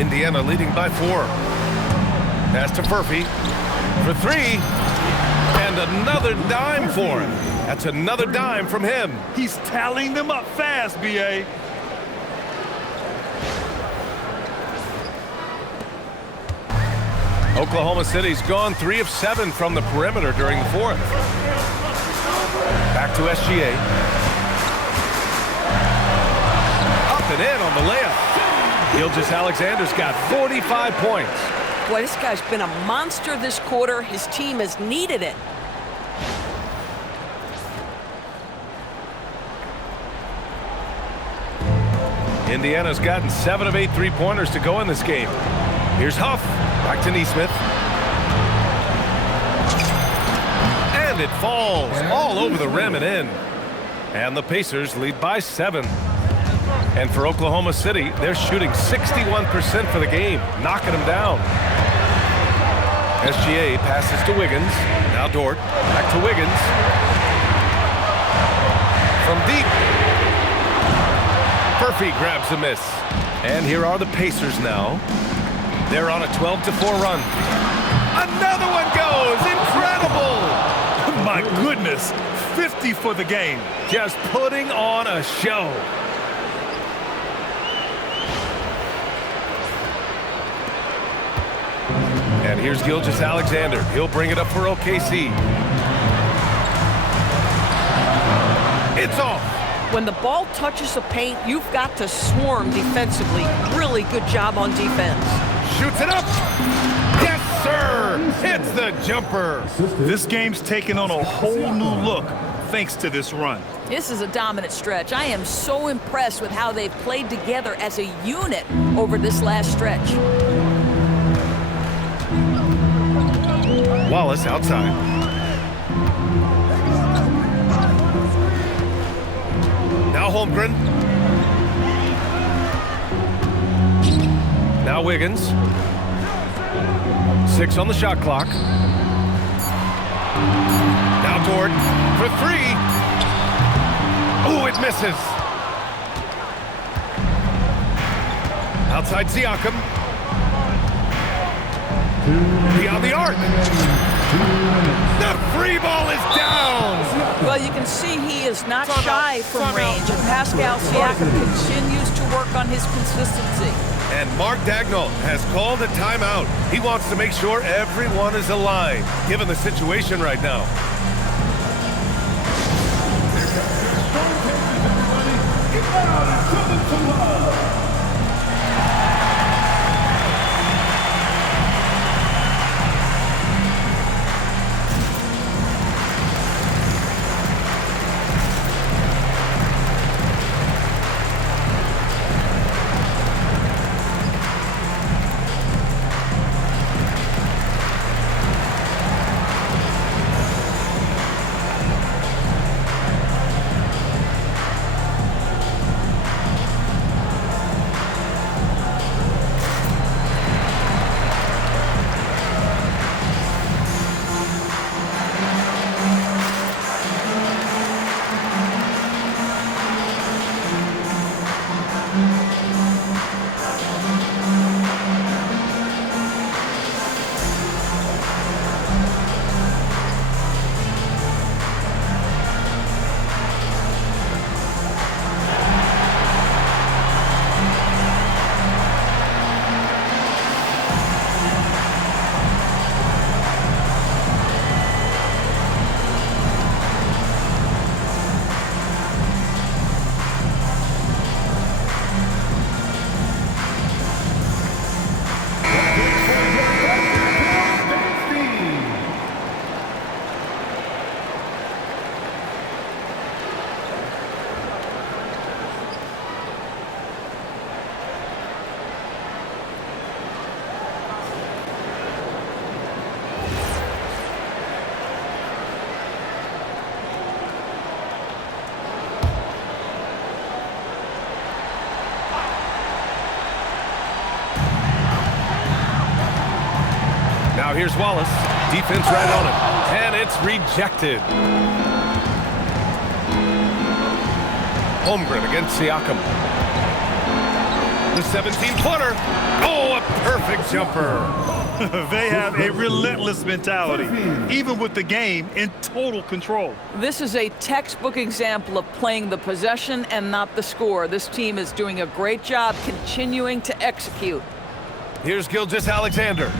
Indiana leading by 4. Pass to Furphy for 3. And another dime for him. That's another dime from him. He's tallying them up fast, B.A. Oklahoma City's gone 3 of 7 from the perimeter during the 4th. Back to SGA. Up and in on the layup. Gilgeous-Alexander's got 45 points. Boy, this guy's been a monster this quarter. His team has needed it. Indiana's gotten 7 of 8 3-pointers to go in this game. Here's Huff. Back to Neesmith. And it falls all over the rim and in. And the Pacers lead by 7. And for Oklahoma City, they're shooting 61% for the game, knocking them down. SGA passes to Wiggins. Now Dort. Back to Wiggins. From deep. Furphy grabs a miss. And here are the Pacers now. They're on a 12-4 run. Another one goes! Incredible! My goodness, 50 for the game. Just putting on a show. And here's Gilgeous-Alexander. He'll bring it up for OKC. It's off. When the ball touches the paint, you've got to swarm defensively. Really good job on defense. Shoots it up. Yes, sir. Hits the jumper. This game's taken on a whole new look thanks to this run. This is a dominant stretch. I am so impressed with how they've played together as a unit over this last stretch. Wallace outside. Now Holmgren. Now Wiggins. 6 on the shot clock. Now Dort for 3. Oh, it misses. Outside Siakam. Beyond the arc. The free ball is down. Well, you can see he is not shy from range, and Pascal Siakam continues to work on his consistency. And Mark Daigneault has called a timeout. He wants to make sure everyone is aligned, given the situation right now. Now here's Wallace. Defense right on it. And it's rejected. Holmgren against Siakam. The 17-footer. Oh, a perfect jumper. They have a relentless mentality, even with the game in total control. This is a textbook example of playing the possession and not the score. This team is doing a great job continuing to execute. Here's Gilgeous-Alexander.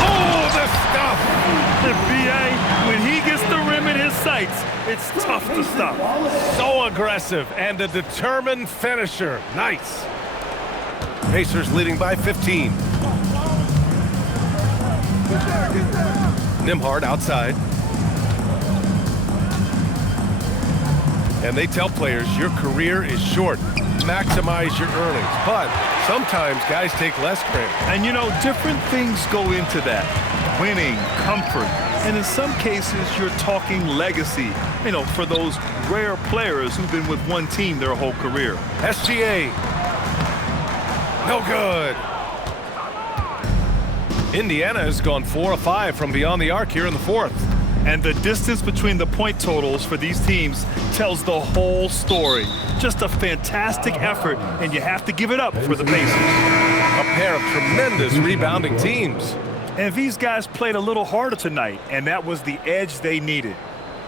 Oh, the stuff! The BA, when he gets the rim in his sights, it's tough to stop. So aggressive and a determined finisher. Nice. Pacers leading by 15. Nembhard outside. And they tell players your career is short. Maximize your earnings. But sometimes guys take less credit. And you know, different things go into that. Winning, comfort, and in some cases, you're talking legacy, you know, for those rare players who've been with one team their whole career. SGA. No good. Indiana has gone 4 of 5 from beyond the arc here in the fourth. And the distance between the point totals for these teams tells the whole story. Just a fantastic effort, and you have to give it up for the Pacers. A pair of tremendous rebounding teams. And these guys played a little harder tonight, and that was the edge they needed.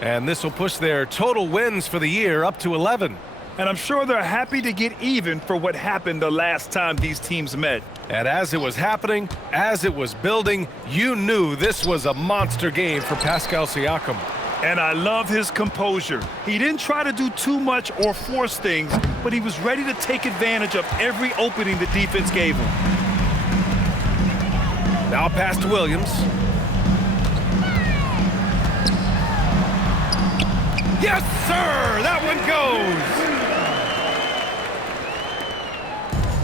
And this will push their total wins for the year up to 11. And I'm sure they're happy to get even for what happened the last time these teams met. And as it was happening, as it was building, you knew this was a monster game for Pascal Siakam. And I love his composure. He didn't try to do too much or force things, but he was ready to take advantage of every opening the defense gave him. Now pass to Williams. Yes, sir! That one goes!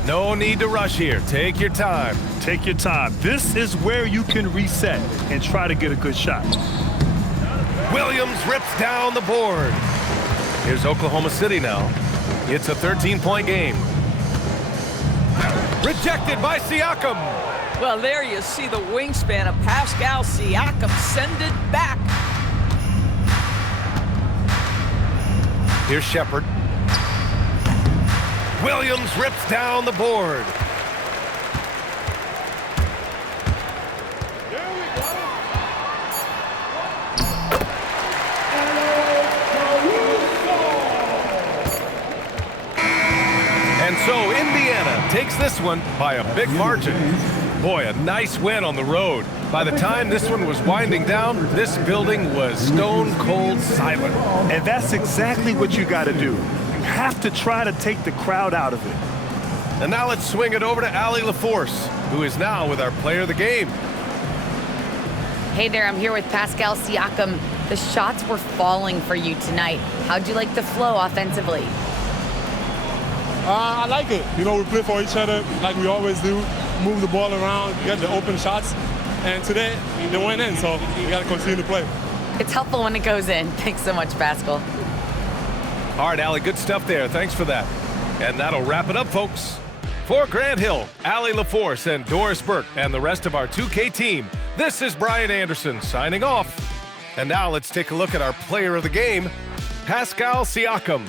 No need to rush here. Take your time. Take your time. This is where you can reset and try to get a good shot. Williams rips down the board. Here's Oklahoma City now. It's a 13-point game. Rejected by Siakam. Well, there you see the wingspan of Pascal Siakam. Send it back. Here's Shepard. Williams rips down the board. And so Indiana takes this one by a big margin. Boy, a nice win on the road. By the time this one was winding down, this building was stone cold silent. And that's exactly what you got to do. You have to try to take the crowd out of it. And now let's swing it over to Allie LaForce, who is now with our player of the game. Hey there, I'm here with Pascal Siakam. The shots were falling for you tonight. How'd you like the flow offensively? I like it. You know, we play for each other like we always do. Move the ball around, get the open shots. And today, they went in, so we got to continue to play. It's helpful when it goes in. Thanks so much, Pascal. All right, Allie, good stuff there. Thanks for that. And that'll wrap it up, folks. For Grant Hill, Allie LaForce, and Doris Burke, and the rest of our 2K team, this is Brian Anderson signing off. And now let's take a look at our player of the game, Pascal Siakam.